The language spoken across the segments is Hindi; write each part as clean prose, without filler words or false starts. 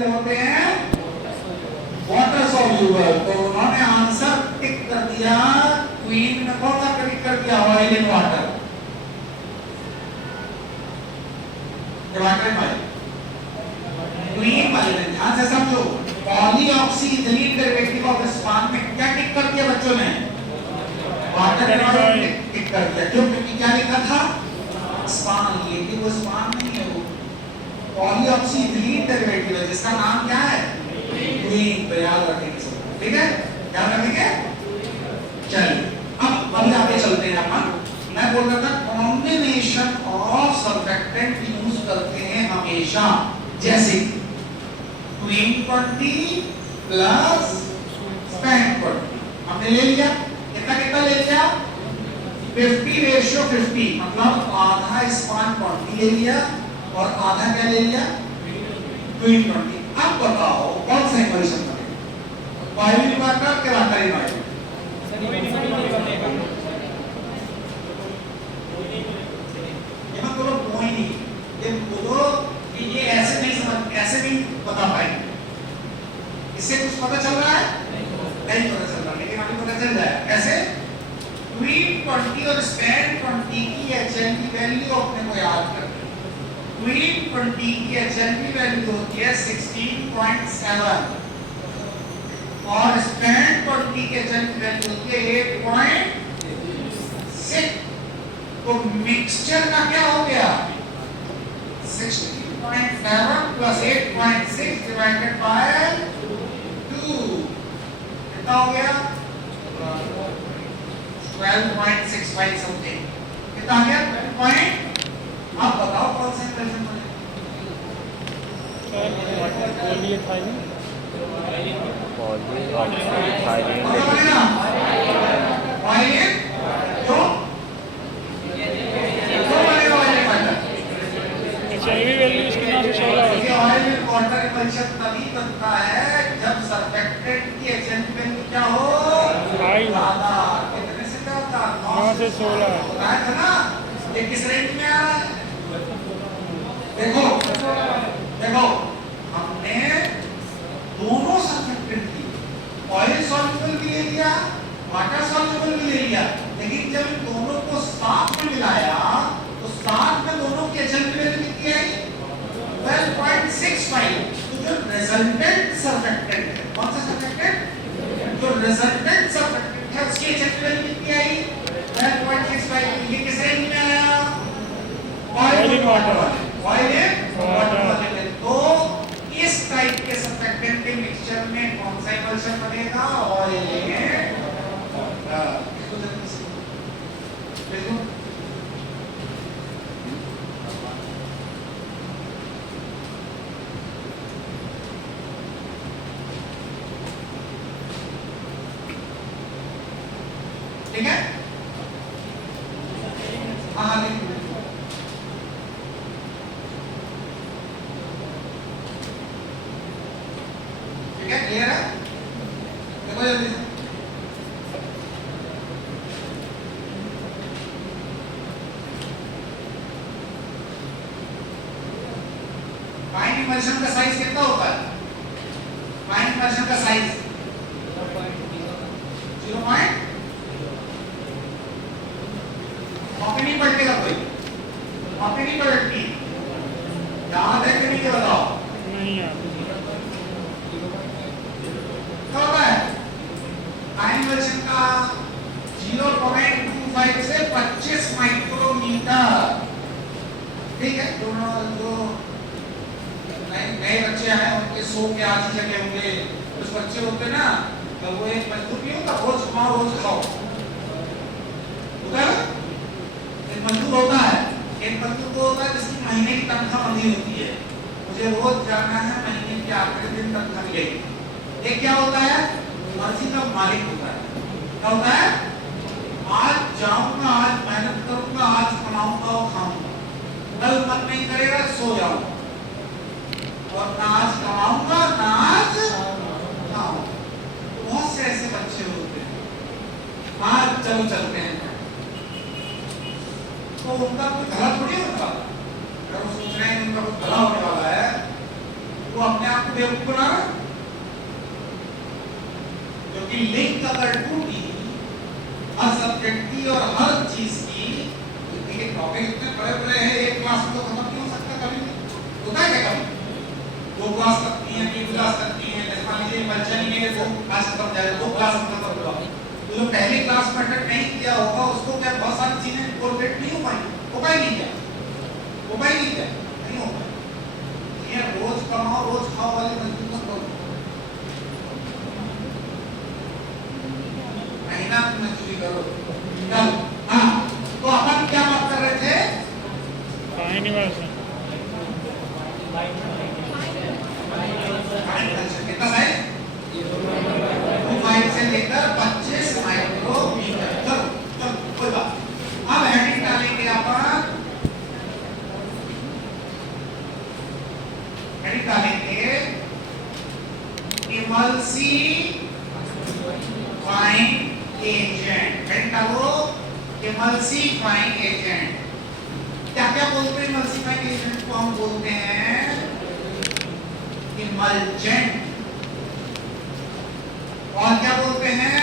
वाले होते हैं वाटर सॉल्यूबल। तो उन्होंने आंसर टिक कर दिया, क्वीन में कौन सा टिक कर दिया, oil in water. Divided by queen वाले ने ध्यान से समझो, पॉलीऑक्सी इथिलीन डेरिवेटिव ऑफ स्पान में क्या टिक कर दिया बच्चों ने, वाटर इन ऑयल टिक कर दिया। क्यों? क्योंकि क्या लिखा था, स्पान, लेकिन वो स्पान नहीं है, वो पॉलीऑक्सी इथिलीन डेरिवेटिव है जिसका नाम क्या है, क्वीन। तो याद रखेंगे सब, ठीक है, याद रखेंगे। चलिए अब आगे चलते हैं अपन। मैं बोल रहा था कॉम्बिनेशन ऑफ सर्फेक्टेंट यूज करते हैं हमेशा, जैसे क्वीन 20 प्लस स्पैन 20 हमने ले लिया, कितना कितना ले लिया, 50:50, मतलब आधा स्पान 20 ले लिया और आधा क्या ले लिया, क्वीन 20। अब बताओ कौन सा इक्वेशन बनेगा, पॉइलिंग वाटर के वाटर इन ऑयल। ये मत बोलो कोई नहीं, ये बोलो कि ये ऐसे नहीं समझ, ऐसे नहीं बता पाएंगे, इससे कुछ पता चल रहा है, नहीं पता चल रहा, लेकिन अभी पता चल जाएगा कैसे। क्वीन 20 और स्पैन 20 की एचएनपी वैल्यू अपने को याद करनी है। क्वीन 20 की एचएनपी वैल्यू होती है 16.7 और स्पैन 20 की एचएनपी वैल्यू होती है 8.6। तो मिक्सचर का क्या हो गया, 16.7 प्लस 8.6 डिवाइडेड बाय 2 कितना हो गया, 12.65 समथिंग, कितना आ गया 12. आप बताओ कौन सा इक्वेशन बनेगा, तभी बनता है जब सर्फेक्टेंट की एचएनपी वैल्यू क्या हो, ज्यादा। कितने से ज्यादा, 9 से 16 होता है ना। ये किस रेंज में आ रहा है, देखो देखो, हमने दोनों सर्फेक्टेंट की ऑयल सॉल्युबल भी ले लिया, वाटर सॉल्युबल भी ले लिया, लेकिन जब इन दोनों को साथ में मिलाया तो साथ में दोनों की एचएनपी वैल्यू कितनी आई, 12.65। तो जो रिजल्टेंट सर्फेक्टेंट है, कौन सा सर्फेक्टेंट, जो रिजल्टेंट सर्फेक्टेंट है उसकी एचएनपी वैल्यू कितनी आई, 12.65। ये किस रेंज में आया, oil in water, oil in water वाले में। तो इस टाइप के सर्फेक्टेंट के मिक्सचर में कौन सा इक्वेशन बनेगा, ऑयल इन वाटर। ठीक है, हाँ ठीक है, क्लियर है, देखो जल्दी से। फाइन इमल्शन का साइज कितना होता है, फाइन इमल्शन का साइज 0. कॉपी नहीं पलटेगा कोई, कॉपी नहीं पलटनी, याद है कि नहीं, ये बताओ, नहीं याद। क्या होता है फाइन इमल्शन का 0.25 से 25 माइक्रोमीटर, ठीक है। दोनों जो नए बच्चे आए उनके 100 के आदि जगह होंगे, कुछ बच्चे होते ना, तो वो एक मजदूर नहीं होता, रोज कमाओ रोज खाओ, होता है, एक मजदूर होता है, एक मजदूर वो होता है जिसकी महीने की तनख्वाह बंधी होती है, मुझे रोज जाना है, महीने के आखिरी दिन तनख्वाह मिलेगी। एक क्या होता है, मर्जी का मालिक होता है, क्या होता है, आज जाऊंगा, आज मेहनत करूंगा, आज कमाऊंगा और खाऊंगा, कल मन नहीं करेगा सो जाऊंगा, और ना आज कमाऊंगा ना आज खाऊंगा। बहुत से ऐसे बच्चे होते हैं, आज चलो चलते हैं, तो उनका कोई भला थोड़ी होता, अगर वो सोच रहे हैं उनका कुछ भला होने वाला है, वो अपने आप आपको बेवकूफ बना रहा है? क्योंकि लिंक अगर टूटी हर सब्जेक्ट की और हर चीज की, देखिए टॉपिक इतने बड़े बड़े हैं, एक क्लास में तो खत्म नहीं हो सकता, कभी होता है क्या? कभी 2 क्लास तक की है, 3 क्लास तक की है, जैसे मान लीजिए मल्चन ही है, 2 क्लास खत्म जाए, 2 क्लास खत्म हुआ, तो जो पहली क्लास में अटेंड नहीं किया होगा उसको क्या बहुत सारी चीजें इनकॉर्पोरेट नहीं हो पाएंगी? हो पाएगी क्या? हो पाएगी क्या? नहीं हो पाएगी। ये रोज कमाओ रोज खाओ वाली मजबूत मत करो, महीना में मजदूरी करो। चल हाँ, तो अपन क्या बात कर रहे थे? कितना साइज? 25 से लेकर 25 माइक्रोमीटर। चलो चलो कोई बात। अब हेडिंग डालेंगे अपन, हेडिंग डालेंगे इमल्सिफाइंग एजेंट। हेडिंग डालो इमल्सिफाइंग एजेंट। क्या क्या बोलते हैं इमल्सिफाइंग एजेंट को? हम बोलते हैं इमल्जेंट, और क्या बोलते हैं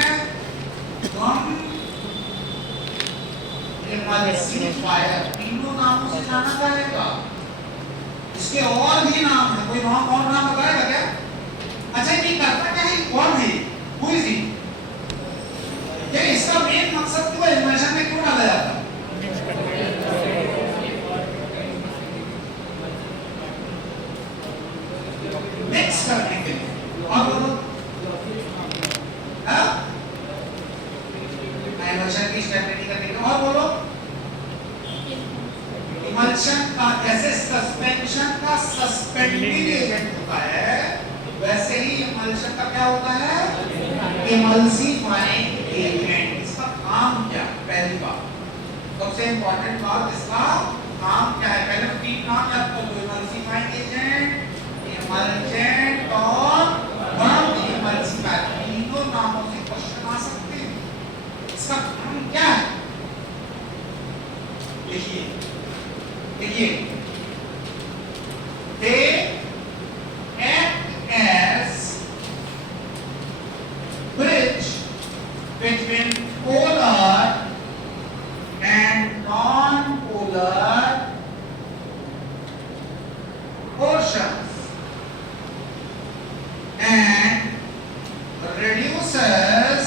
हम? इमल्सिफायर। तीनों नामों से जाना जाएगा। इसके और भी नाम है, कोई और नाम बताएगा क्या? अच्छा ये करता क्या है? कौन है? Who is he? ये इसका मेन मकसद क्यों है? इमल्शन में क्यों डाला जाता है? मिक्स करने के लिए। और बोलो इमल्शन की स्ट्रेटजी करने के लिए। और बोलो इमल्शन का जैसे सस्पेंशन का सस्पेंडिंग एजेंट होता है, वैसे ही इमल्शन का क्या होता है? Emulsifying agent. इसका काम क्या? पहली बात, सबसे इंपॉर्टेंट बात, इसका काम क्या है? पहले 3 नाम याद कर लो, इमल्सिफाइंग एजेंट, इमल्जेंट और इमल्सिफायर। तीनों नामों से क्वेश्चन आ सकते हैं। इसका काम क्या है? देखिए देखिए, they act as bridge between polar and non-polar portions and reduces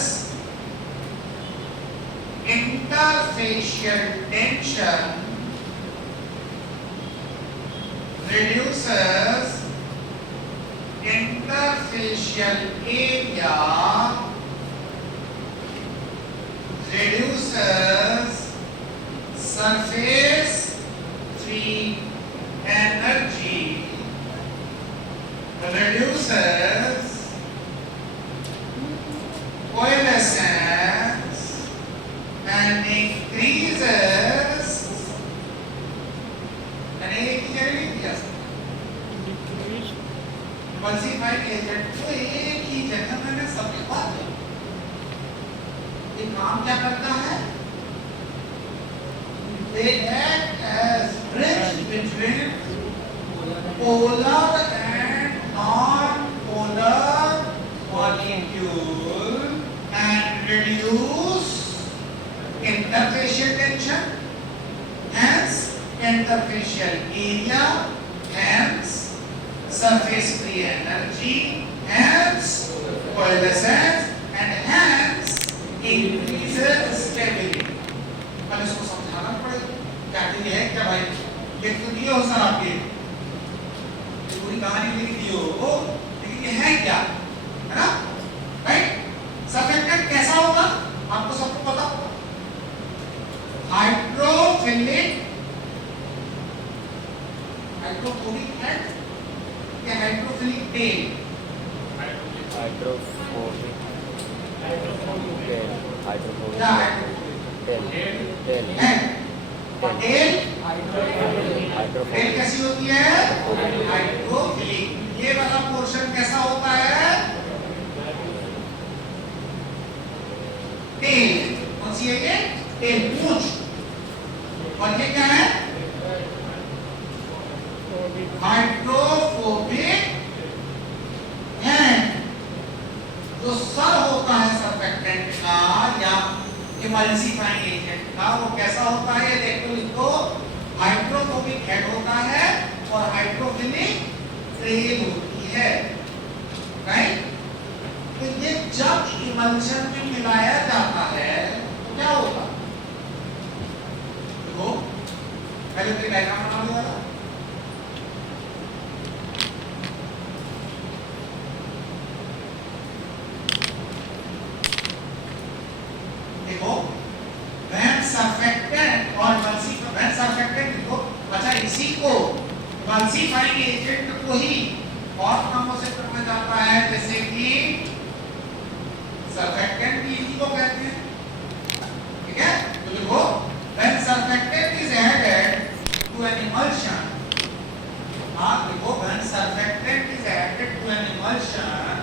interfacial tension, reduces interfacial area, reduces surface free energy, reduces coalescence and increases, and एक ही जगह नहीं किया इमल्सिफाइंग एजेंट को एक ही जगह मैंने सब लिखा दिया। ये काम क्या करता है? They act as bridge between polar and non-polar molecule and reduce interfacial tension, hence interfacial area, hence surface free energy, hence coalescence, and hence increases stability। अब इसको समझाना पड़ेगा क्या ये है क्या भाई? लिख तो दिए हो सर आपके, पूरी कहानी लिख दी हो, लेकिन ये है क्या? है ना? राइट? सर्फेक्टेंट कैसा होगा आपको सबको पता होगा। हाइड्रोफिलिक, हाइड्रोफोबिक हेड या hydrophilic tail? Hydrophobic tail, hydrophobic क्या टेल, टेल, हेड और टेल? हाइड्रोफोबिक टेल कैसी होती है? हाइड्रोफिलिक। ये वाला पोर्शन कैसा होता है? टेल। कौन सी है ये? टेल, पूंछ। और ये क्या है? हाइड्रोफोबिक जो सर होता है सर्फेक्टेंट का या इमल्सिफाइंग एजेंट का, वो कैसा होता है देखो, इसको हाइड्रोफोबिक हेड होता है और हाइड्रोफिलिक ट्रेल होती है, राइट। तो ये जब इमल्शन में मिलाया जाता है तो क्या होगा, देखो पहले तो डायग्राम बना लो वाला, देखो when surfactant और when surfactant देखो, अच्छा इसी को इमल्सिफाइंग एजेंट को ही और नामों से जाना जाता है, जैसे कि सर्फेक्टेंट भी इसी को कहते हैं, ठीक है। तो देखो when surfactant is added to an emulsion, आप देखो when surfactant is added to an emulsion,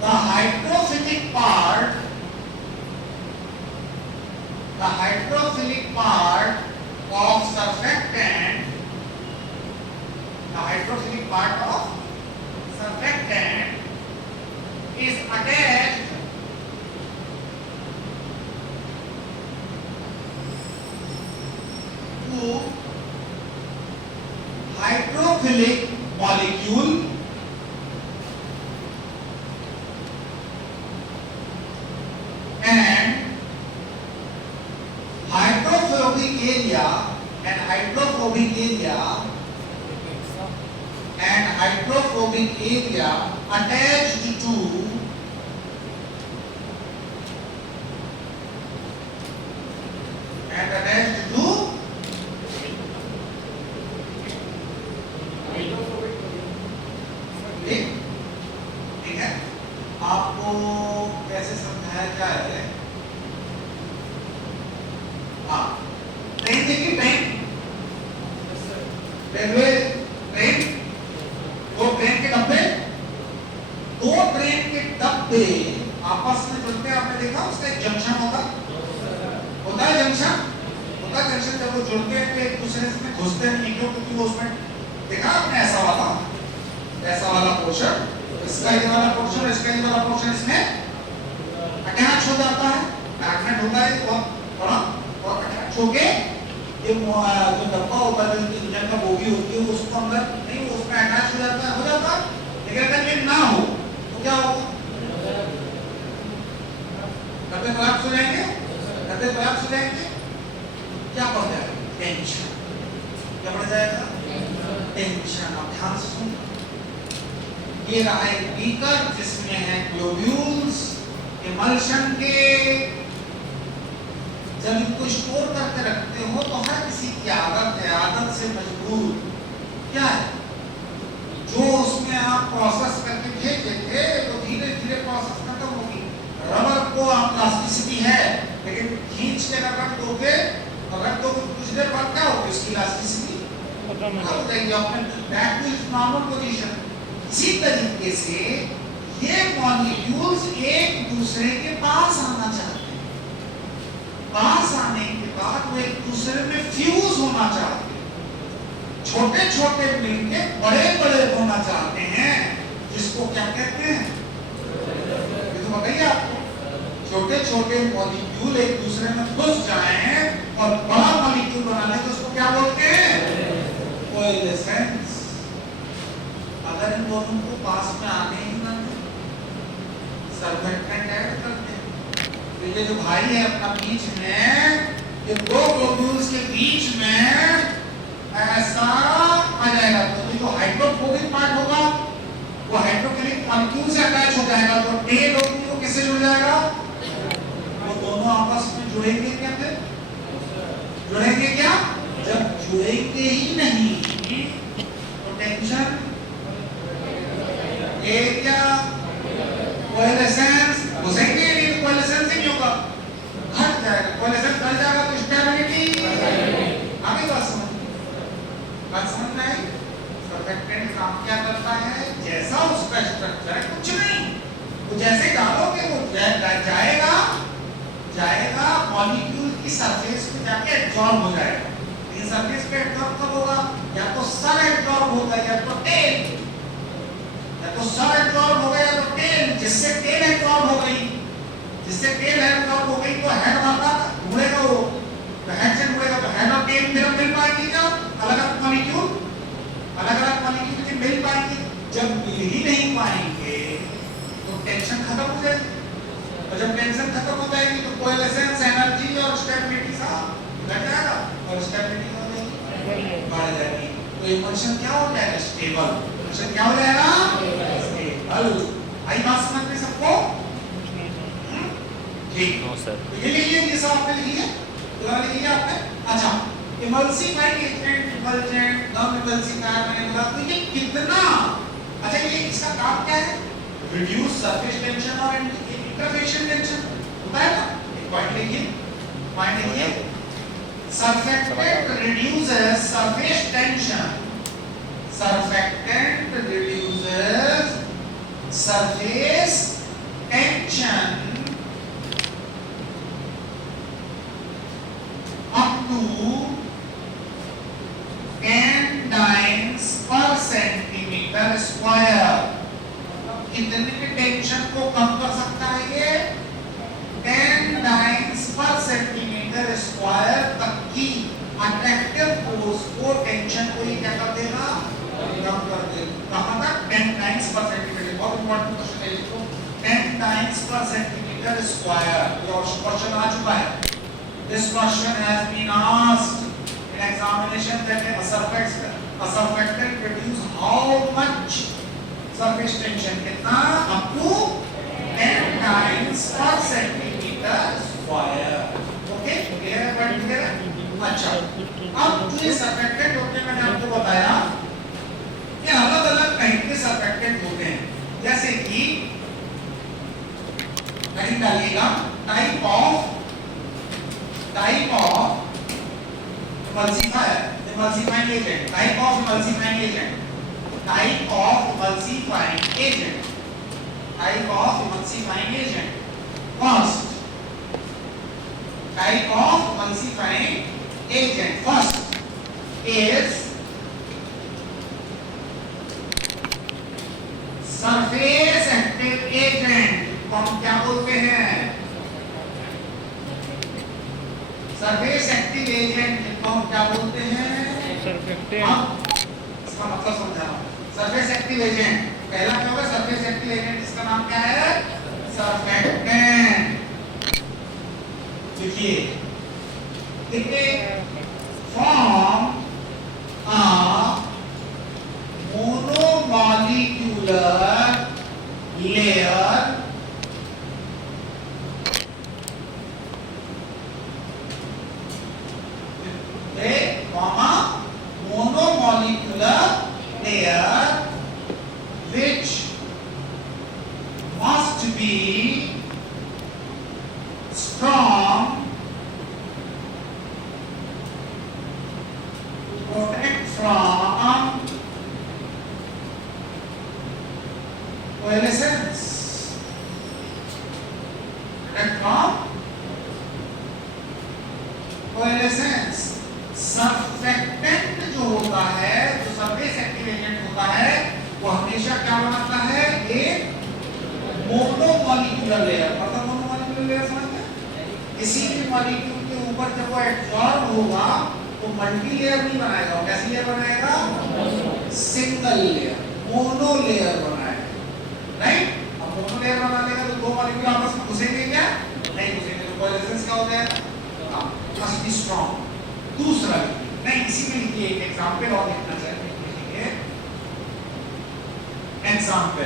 the hydrophilic part of surfactant, the hydrophilic part of surfactant is attached to hydrophilic molecule and hydrophobic area attached to ठीक है। आपको कैसे समझाया जाए, हाँ ट्रेन देखिए, रेलवे ट्रेन, दो ट्रेन के डब्बे आपस में जुड़ते हैं, आपने देखा उसका एक जंक्शन होता है जंक्शन, जब वो जुड़ते हैं तो एक दूसरे से घुसते नहीं क्योंकि वो उसमें देखा आपने ऐसा वाला पोर्शन, इसका ये वाला पोर्शन, इसका ये वाला पोर्शन इसमें अटैच हो जाता है, मैग्नेट होता है बहुत बड़ा और अटैच होके ये जो डब्बा होता है, जो इंजन का बोगी होती है, उसको अंदर नहीं, उसमें अटैच हो जाता है। लेकिन अगर ये ना हो तो क्या होगा, डब्बे कोलैप्स हो जाएंगे, क्या बढ़ जाएगा, टेंशन, क्या बढ़ जाएगा, टेंशन। अब ध्यान से सुनो, ये रहा एक बीकर जिसमें है ग्लोब्यूल्स, इमल्शन के जब इनको स्टोर करके रखते हो तो हर किसी की आदत से मजबूर क्या है, जो उसमें आप प्रोसेस करके भेज देते तो धीरे धीरे प्रोसेस खत्म होगी। रबर को आप इलास्टिसिटी है, लेकिन खींच के रख दोगे और रख दोगे कुछ देर बाद क्या होगी, उसकी इलास्टिसिटी खत्म हो जाएगी, अपने back to its normal position. इसी तरीके से ये मॉलिक्यूल्स एक दूसरे के पास आना चाहते हैं, पास आने के बाद वो एक दूसरे में फ्यूज होना चाहते हैं, छोटे छोटे मिलके बड़े बड़े होना चाहते हैं, जिसको क्या कहते हैं, ये तो बताइए आपको, छोटे छोटे मॉलिक्यूल एक दूसरे में घुस जाएं और बड़ा मॉलिक्यूल बना ले तो उसको क्या बोलते हैं, कोएलेसेंस। अगर इन दोनों को पास में आने ही ना सर्फेक्टेंट ऐड करते हैं, तो ये जो भाई है अपना बीच में, ये दो ग्लोब्यूल्स के बीच में ऐसा आ जाएगा, तो ये जो हाइड्रोफोबिक पार्ट होगा वो हाइड्रोफिलिक मॉलिक्यूल से अटैच हो जाएगा, तो टेल होगी वो किससे जुड़ जाएगा, वो दोनों आपस में जुड़ेंगे क्या, फिर जुड़ेंगे क्या, जब जुड़ेंगे ही नहीं तो टेंशन, एरिया, कोएलेसेंस घुसेंगे नहीं तो कोएलेसेंस ही नहीं होगा, घट जाएगा, कोएलेसेंस घट जाएगा तो स्टेबिलिटी आगे बात समझ में आई। सर्फेक्टेंट काम क्या करता है, जैसा उसका स्ट्रक्चर है कुछ नहीं, वो जैसे डालोगे वो जाएगा मॉलिक्यूल की सरफेस पे जाके एब्जॉर्ब हो जाएगा। लेकिन सरफेस पे एब्जॉर्ब कब होगा, या तो सब एब्जॉर्ब होगा या तो टेल, या तो सब एब्जॉर्ब हो गया या तो टेल, जिससे टेल एब्जॉर्ब हो गई, जिससे टेल एब्जॉर्ब हो गई तो हेड वाला मुड़ेगा, वो तो हेड से मुड़ेगा तो हेड और टेल फिर मिल पाएंगे क्या? अलग-अलग मॉलिक्यूल की मिल पाएंगे। जब मिल ही नहीं पाएंगे तो टेंशन खत्म हो जाएगी, और जब टेंशन खत्म हो जाएगी तो कोएलेसेंस एनर्जी और स्टेबिलिटी साथ घट जाएगा और स्टेबिलिटी हो जाएगी बढ़ जाएगी। तो इमोशन क्या हो जाएगा? स्टेबल। इमोशन क्या हो जाएगा? स्टेबल। आई बात समझ में सबको? ठीक। No sir. तो ये लिखिए, ये सब आपने लिखिए, पूरा लिखिए आपने। अच्छा, इमल्सिफाइंग एजेंट, इमल्जेंट, नॉन इमल्सिफायर मैंने बोला, तो ये कितना, अच्छा ये इसका काम क्या है? रिड्यूस सरफेस टेंशन और इंटरफेशियल टेंशन होता है ना? एक पॉइंट लिखिए, surfactant reduces surface tension, surfactant reduces surface tension up to 10 dynes per centimeter square। कितने टेंशन को कम कर सकता है ये? 10 dynes per centimeter square तक की अट्रैक्टिव फोर्स को, टेंशन को ये क्या कर देगा? कम कर देगा। कहां तक? 10 dynes per centimeter। बहुत इंपॉर्टेंट क्वेश्चन है इसको। 10 dynes per centimeter square ये क्वेश्चन आ चुका है। This question has been asked in examination that a surfactant produce how much surface tension? कितना? Up to 10 dynes per centimeter square। Okay, clear है? पॉइंट क्लियर है? अच्छा, अब जो ये surfactant होते हैं, मैंने आपको बताया ये अलग-अलग टाइप के surfactant होते हैं, जैसे कि हेडिंग डालिएगा, type of emulsifier, emulsifying agent, type of emulsifying agent, type of emulsifying agent, type of emulsifying agent। First, type of emulsifying agent first is surface active agent। को हम क्या बोलते हैं? सरफेस एक्टिव एजेंट को हम क्या बोलते हैं? सरफेक्टेंट। इसका मतलब समझा। सरफेस एक्टिव एजेंट पहला क्या होगा? सरफेस एक्टिव एजेंट, इसका नाम क्या है? सरफेक्टेंट। देखिए, it form a monomolecular layer monomolecular layer which must be strong to protect from coalescence, protect from coalescence। Surfactant जो होता है, जो सरफेस एक्टिव एजेंट होता है, वो हमेशा क्या बनाता है? एक मोनोमॉलिक्यूलर लेयर। मतलब मोनोमॉलिक्यूलर लेयर समझते हैं? किसी भी मॉलिक्यूल के ऊपर जब वो एडसॉर्ब होगा तो मल्टी लेयर नहीं बनाएगा, कैसी लेयर बनाएगा? सिंगल लेयर, मोनो लेयर बनाएगा, राइट? अब मोनो लेयर बना लेगा तो दो मॉलिक्यूल आपस में घुसेंगे क्या? नहीं घुसेंगे, तो कोएलेसेंस क्या हो जाएगा? Must be strong. दूसरा नहीं, इसी में लिखिए एक एग्जांपल और लिखना चाहिए, लिखिए example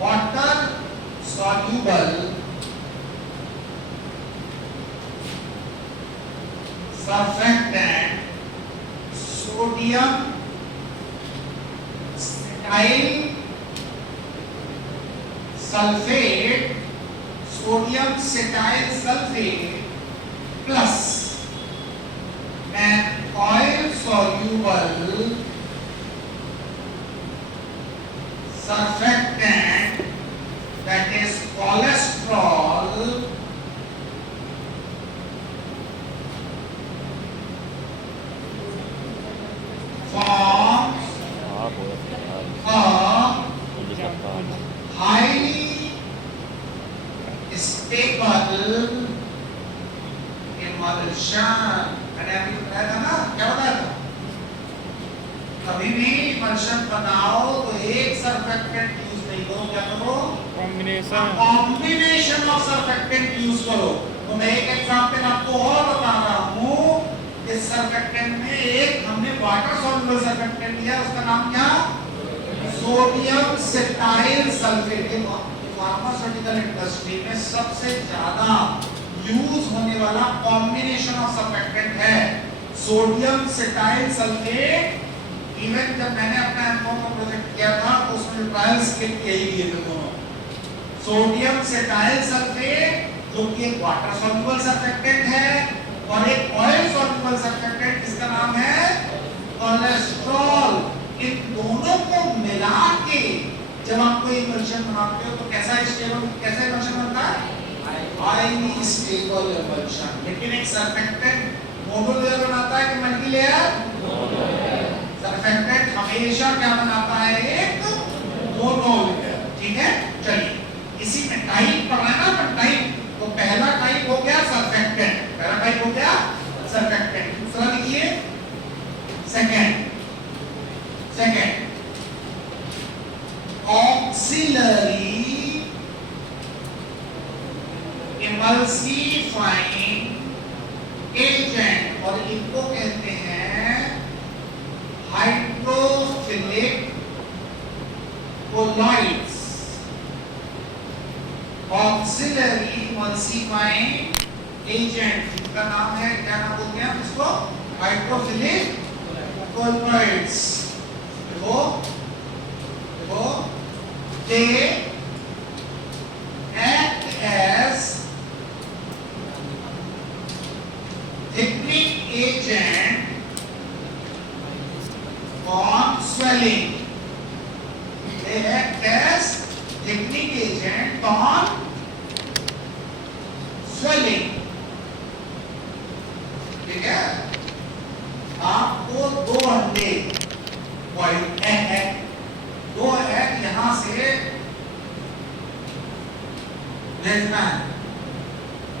water soluble surfactant sodium sodium cetyl sulfate plus an oil soluble surfactant emulsion. मैंने अभी बताया था ना, क्या बताया था? कभी भी इमल्शन बनाओ तो एक सर्फेक्टेंट यूज नहीं करो, क्या करो? कॉम्बिनेशन ऑफ सर्फेक्टेंट यूज करो। तो मैं एक एग्जांपल आपको और बता रहा हूं। इस सर्फेक्टेंट में एक हमने वाटर सॉल्युबल सर्फेक्टेंट लिया, उसका नाम क्या? Sodium cetyl sulphate. Pharmaceutical industry में सबसे ज्यादा यूज होने वाला कॉम्बिनेशन ऑफ सर्फेक्टेंट है सोडियम सेटाइल सल्फेट। इवन जब मैंने अपना एमकॉम का प्रोजेक्ट किया था तो उसमें ट्रायल्स के लिए यही लिए थे दोनों। सोडियम सेटाइल सल्फेट जो कि एक वाटर सॉल्युबल सर्फेक्टेंट है और एक ऑयल सॉल्युबल सर्फेक्टेंट जिसका नाम है कोलेस्ट्रॉल। इन दोनों को मिला के जब आप कोई इमल्शन बनाते हो तो कैसा इमल्शन बनता है? Highly stable emulsion. लेकिन एक सर्फेक्टेंट मोनोलेयर बनाता है कि मल्टीलेयर? सर्फेक्टेंट हमेशा क्या बनाता है? एक मोनोलेयर। ठीक है, चलिए इसी में टाइप पढ़ना है ना, टाइप। तो पहला टाइप हो गया सर्फेक्टेंट, पहला टाइप हो गया सर्फेक्टेंट। दूसरा लिखिए सेकंड ऑक्सिलरी इमल्सिफाइंग एजेंट, और इनको कहते हैं hydrophilic colloids. Auxiliary emulsifying agent जिनका नाम है, क्या नाम बोलते हैं इसको? Hydrophilic colloids. देखो they act as thickening agent on swelling. They act as thickening agent on swelling. ठीक है, आपको दो अंडे दो एग यहां से भेजना है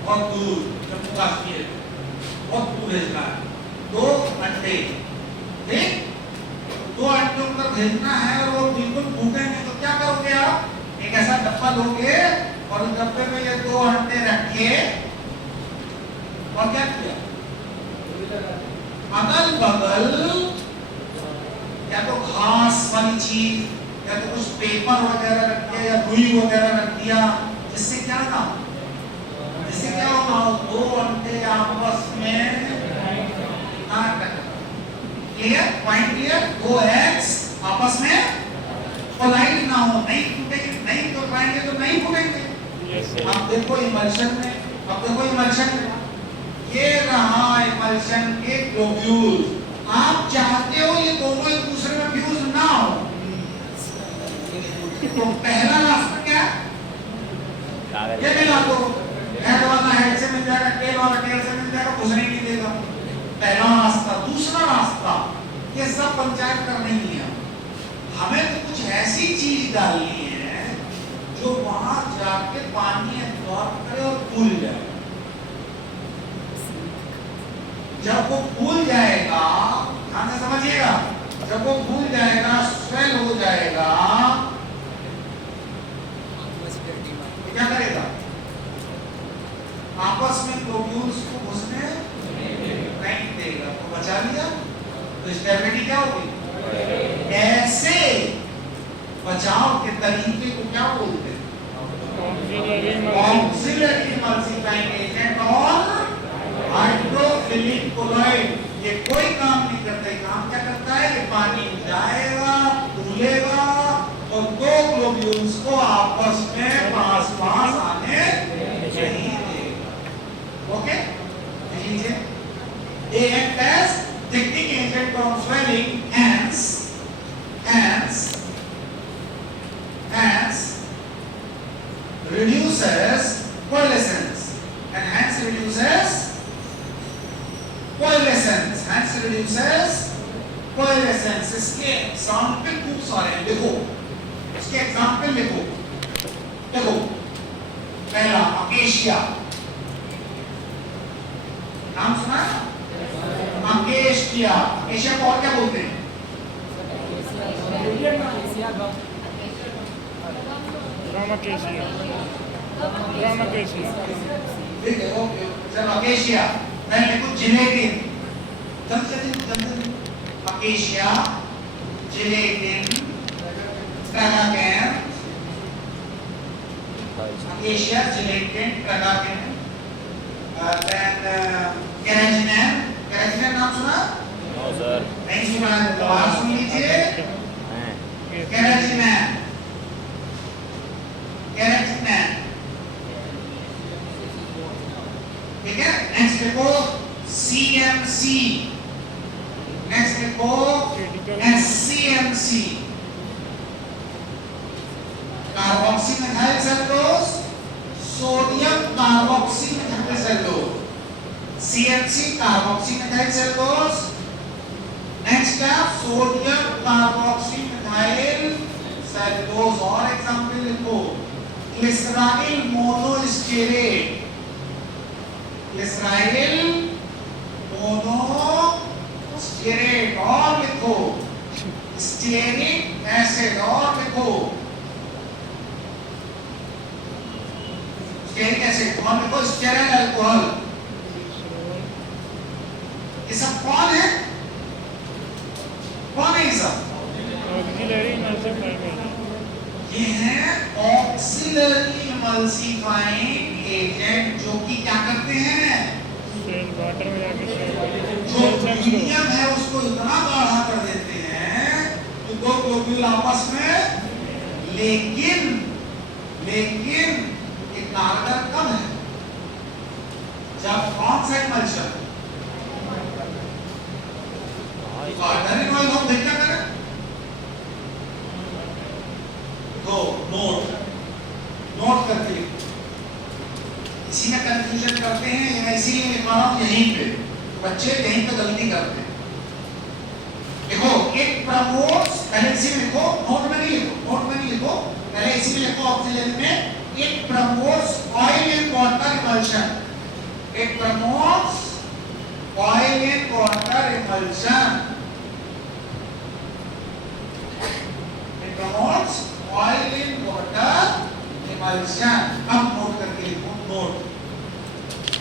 बहुत दूर, जम्मू कश्मीर बहुत दूर भेजना है। दो अंडे, ठीक, दो अंडों को भेजना है और वो बिल्कुल फूटेंगे तो क्या करोगे आप? एक ऐसा डब्बा लोगे और उस डब्बे में ये दो अंडे रखे और क्या किया? अगल बगल या तो घास वाली चीज या तो कुछ पेपर वगैरह रख दिया या रुई वगैरह रख दिया, जिससे क्या ना, जिससे क्या होगा? दो अंडे आपस में ना टकराएं। क्लियर? Point clear? दो एग्स आपस में कोलाइड ना हो, नहीं टूटेंगे, नहीं टकराएंगे तो नहीं फूटेंगे। अब देखो इमल्शन में, ये रहा इमल्शन के ग्लोब्यूल्स। आप चाहते हो ये दोनों एक दूसरे में फ्यूज ना हो, तो पहला रास्ता क्या? ये मिला दो, हेड वाला हेड से मिल जाएगा, टेल वाला टेल से मिल जाएगा, घुसने नहीं देगा। पहला रास्ता। दूसरा रास्ता, ये सब पंचायत करनी है, हमें तो कुछ ऐसी चीज डालनी है जो वहां जाके पानी एब्जॉर्ब करे और फूल जाए। जब वो फूल जाएगा, ध्यान से समझिएगा, जब वो फूल जाएगा, स्वेल हो जाएगा, तो क्या करेगा? आपस में ग्लोब्यूल्स को घुसने नहीं देगा, तो बचा लिया। तो स्टेबिलिटी क्या होगी? ऐसे बचाव के तरीके को क्या बोलते हैं? ऑक्सिलरी इमल्सिफाइंग एजेंट और हाइड्रोफिलिक कोलॉइड। ये कोई काम नहीं करता, ये काम क्या करता है? ये पानी जाएगा, फूलेगा और दो ग्लोब्यूल्स को आपस में पास आने नहीं देगा। ओके, लीजिए, they act as thickening agent on swelling, hence reduces coalescence and hence reduces coalescence। इसके एग्जाम्पल खूब सारे हैं, देखो इसके एग्जाम्पल देखो। पहला अकेशिया, नाम सुना? अकेशिया, अकेशिया को और क्या बोलते हैं? Ramacasia. Ramacasia. ठीक है, ओके, चलो अकेशिया, मैं लिखूं जिलेटिन, जल्दी acacia, gelatin, tragacanth, acacia, gelatin, tragacanth, then carrageenan नाम सुना? नो सर नहीं सुना है तो आप सुन लीजिए, मैं कैराजिनम, ठीक है। नेक्स्ट देखो CMC, नेक्स्ट देखो SCMC, carboxy methyl cellulose, sodium carboxy methyl cellulose, CMC carboxy methyl cellulose. Next है सोडियम कार्बोक्सी मिथाइल सेलुलोज। और एग्जांपल लिखो, ग्लिसराइल मोनोस्टेरेट, ग्लिसराइल मोनोस्टेरेट, और लिखो स्टेरिक एसिड, और लिखो स्टेरिक एसिड, और लिखो स्टेराइल अल्कोहल। ये सब कौन है? कौन है ये सब? Auxiliary emulsifying agent. ये है ऑक्सिलरी इमल्सिफाइंग एजेंट, जो कि क्या करते हैं? Cell water में जाके cell जो cells को मीडियम है उसको इतना गाढ़ा कर देते हैं कि दो ग्लोब्यूल आपस में, लेकिन ये कारगर कब है? जब कौन सा इमल्शन? वाटर इन ऑयल हम देखना करें तो नोट करके इसी में कंफ्यूजन करते हैं, मैं इसीलिए लिखवा रहा हूं यहीं पे, बच्चे यहीं पे गलती करते हैं। देखो एक प्रमोट्स, पहले इसी में लिखो, नोट में नहीं लिखो, पहले इसी में लिखो ऑक्सीजन में, it promotes oil and water emulsion, it promotes oil and water emulsion, it promotes oil and water emulsion। अब नोट करके लिखो, note,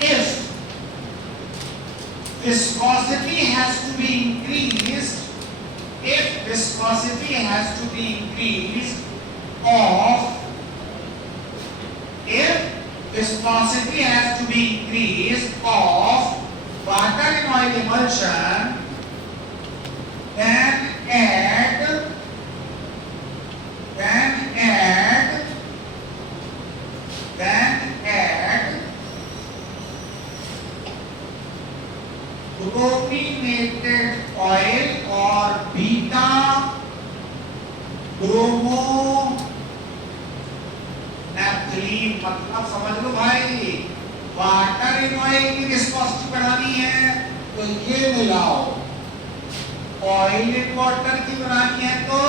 if viscosity has to be increased, if viscosity has to be increased of, if viscosity has to be increased of water in oil emulsion, then add brominated oil or beta bromo naphthalene. मतलब समझ लो भाई, वाटर इन ऑयल की विस्कोसिटी बढ़ानी है तो ये मिलाओ, ऑयल इन वाटर की बनानी है तो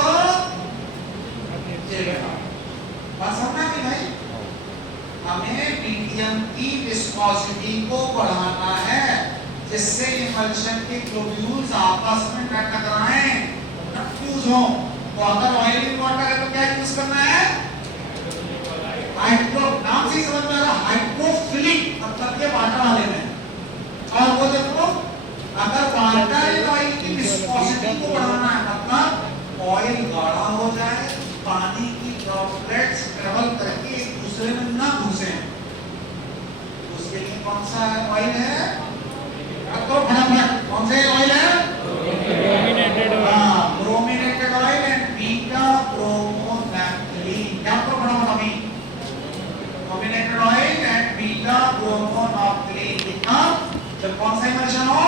ये मिलाओ। बात समझना कि भाई हमें मीडियम की विस्कोसिटी को बढ़ाना है जिससे इमल्शन के ग्लोब्यूल्स आपस में न टकराएं, न फ्यूज हो। तो अगर ऑयल इन वाटर है तो क्या यूज करना है? हाइड्रो, नाम से समझ में आ रहा, हाइड्रोफिलिक, मतलब ये वाटर वाले में। और वो देखो, अगर वाटर इन ऑयल की विस्कोसिटी को बढ़ाना है मतलब ऑयल गाढ़ा हो जाए, पानी की ड्रॉपलेट्स ट्रेवल करके एक दूसरे में ना घुसे, उसके लिए कौन सा ऑयल है? तो फटाफट कौन से ऑयल है? brominated oil. हाँ, ब्रोमिनेटेड ऑयल एंड बीटा ब्रोमोनैप्थलीन। क्या तो फटाफट अभी ब्रोमिनेटेड ऑयल एंड बीटा ब्रोमोनैप्थलीन लिखा। जब कौन सा इमल्शन हो?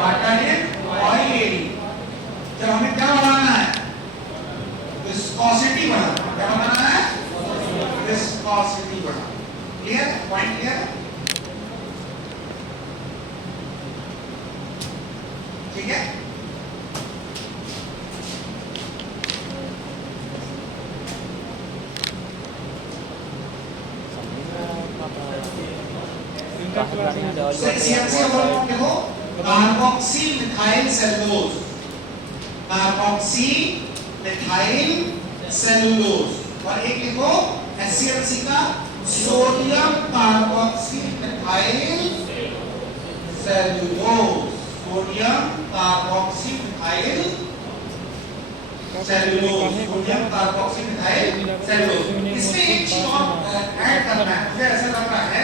Water in oil. जब हमें क्या बढ़ाना है? विस्कोसिटी बढ़ाना। क्या बढ़ाना है? विस्कोसिटी बढ़ाना। क्लियर? Point clear? ठीक है? कहाँ जाने वाले ऑयल वाटर CMC हम लोग देखो carboxy methyl cellulose, carboxy methyl cellulose. और एक लिखो HClC का sodium carboxy methyl cellulose, sodium carboxy methyl cellulose, sodium carboxy methyl cellulose. इसमें एक चीज और ऐड करना है, मुझे ऐसा लग रहा है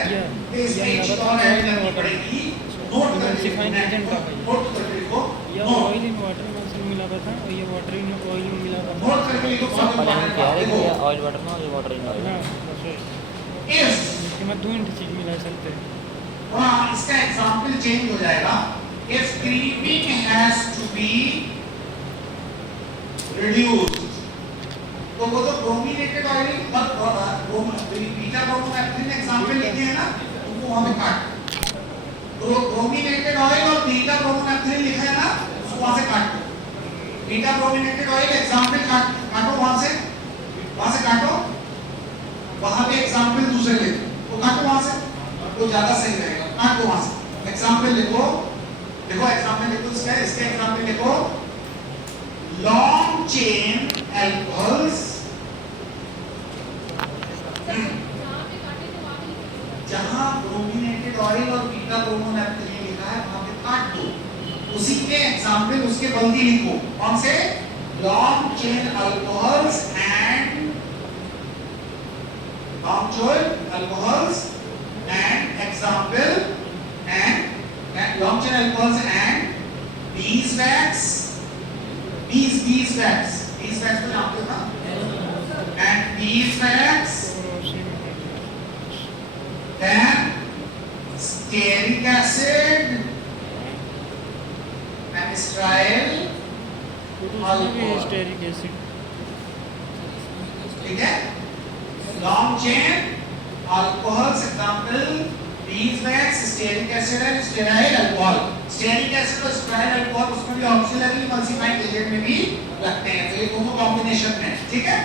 कि इसमें एक चीज और ऐड करनी पड़ेगी। नोट करके नोट करके लिखो, ये ऑयल इन वाटर में से मिला हुआ था और ये वाटर इन ऑयल में मिला हुआ था। नोट करके लिखो। देखो ऑयल वाटर ना ये वाटर इन ऑयल हाँ बस वही। इफ इसमें 2 चीज मिला चलते हैं। वहाँ इसका एग्जाम्पल चेंज हो जाएगा। If creaming has to be reduced, तो वो तो brominated oil beta bromonaphthalene example लिखे हैं ना, उनको वहां पे काट। तो ब्रोमिनेटेड ऑयल और बीटा ब्रोमोनैफ्थलीन लिखा है ना, उसको वहां से काट दो। बीटा ब्रोमिनेटेड ऑयल एग्जांपल काटो, वहां से काटो, वहां पे एग्जांपल दूसरे ले तो काटो वहां से, तो ज्यादा सही रहेगा। काट दो वहां से, एग्जांपल लिखो, देखो एग्जांपल लिखो, इसका एग्जांपल लिखो, लॉन्ग चेन एल्कोहल्स, जहां ब्रोमिनेटेड ऑयल और बीटा ब्रोमोनैफ्थलीन लिखा है वहां पे काट दो। उसी के एग्जांपल उसके बल्कि लिखो, कौन से? Long chain alcohols and example and long chain alcohols and beeswax तो जानते हो ना, and beeswax, then stearic acid and stearyl alcohol, stearic acid. ठीक है? Long chain alcohols example beeswax, stearic acid and stearyl alcohol। Stearic acid और स्टेराइल अल्कोहल उसमें भी ऑक्सिलरी इमल्सिफाइंग एजेंट में भी लगते हैं, तो ये दोनों कॉम्बिनेशन में, ठीक है?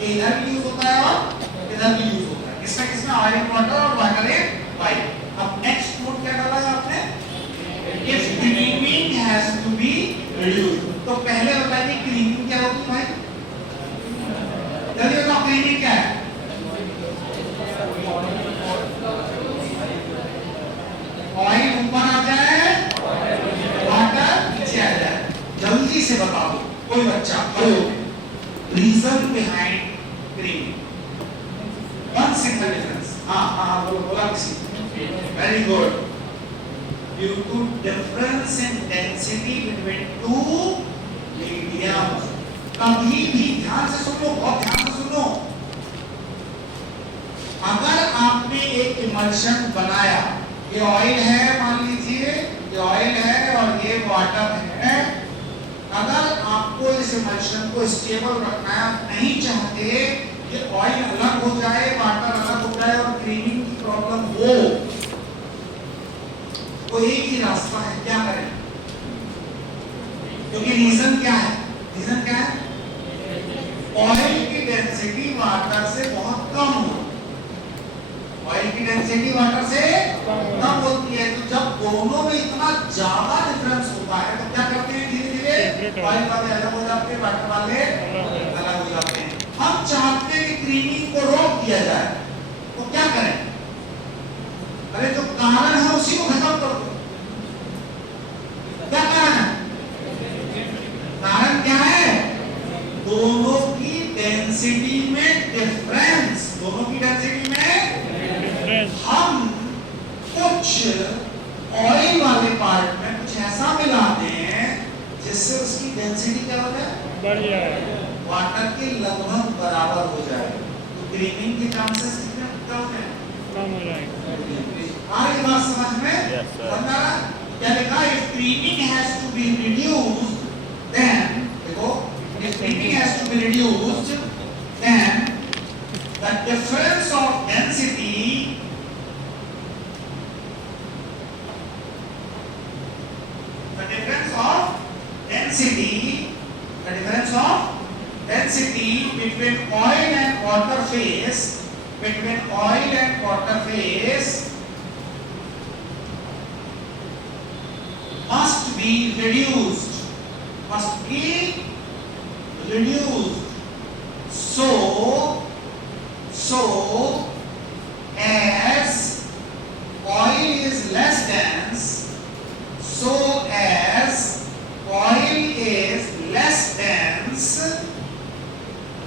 ये इधर भी यूज होता है और इधर भी यूज होता है। इसमें ऑयल इन वाटर और वाटर इन वाइट। अब नेक्स्ट नोट क्या डाला है आपने? If creaming has to be reduced, तो पहले बताइए क्रीमिंग क्या होती है भाई? जल्दी बताओ क्रीमिंग क्या है? ऑयल ऊपर आ जाए, वाटर नीचे आ जाए। जल्दी से बताओ कोई बच्चा, reason behind creaming, one single difference. हाँ बोला किसी, very good. Due to difference in density between two medium. कभी भी ध्यान से सुनो, बहुत ध्यान से सुनो, अगर आपने एक इमल्शन बनाया, ये ऑयल है मान लीजिए, ये ऑयल है और ये वाटर है, अगर आपको इस इमल्शन को स्टेबल रखना है, आप नहीं चाहते कि ऑयल अलग हो जाए, वाटर अलग हो जाए और क्रीमिंग की प्रॉब्लम हो, तो एक ही रास्ता है, क्या करें? क्योंकि रीजन क्या है? रीजन क्या है? ऑयल की डेंसिटी वाटर से बहुत कम हो, ऑयल की डेंसिटी वाटर से कम होती है। तो जब दोनों में इतना ज्यादा डिफरेंस होता है तो क्या करते हैं? धीरे धीरे ऑयल वाले अलग हो जाते हैं, वाटर वाले अलग हो जाते हैं। हम चाहते हैं कि क्रीमिंग को रोक दिया जाए, तो क्या करें? अरे जो कारण है उसी को खत्म कर दो। क्या कारण है? कारण क्या है? दोनों की डेंसिटी में डिफरेंस, दोनों की डेंसिटी में हम कुछ ऑयल वाले पार्ट में कुछ ऐसा मिलाते हैं जिससे उसकी डेंसिटी क्या हो जाए? बढ़ जाए, वाटर के लगभग बराबर हो जाए, तो क्रीमिंग के चांसेस कितने कम हैं? कम हो जाएगा। आ रही बात समझ में? Yes, sir. समझ आ रहा? क्या लिखा? If creaming has to be reduced, then देखो, if creaming has to be reduced, then the difference of density between oil and water phase be reduced, must be reduced. So as oil is less dense, so as oil is less dense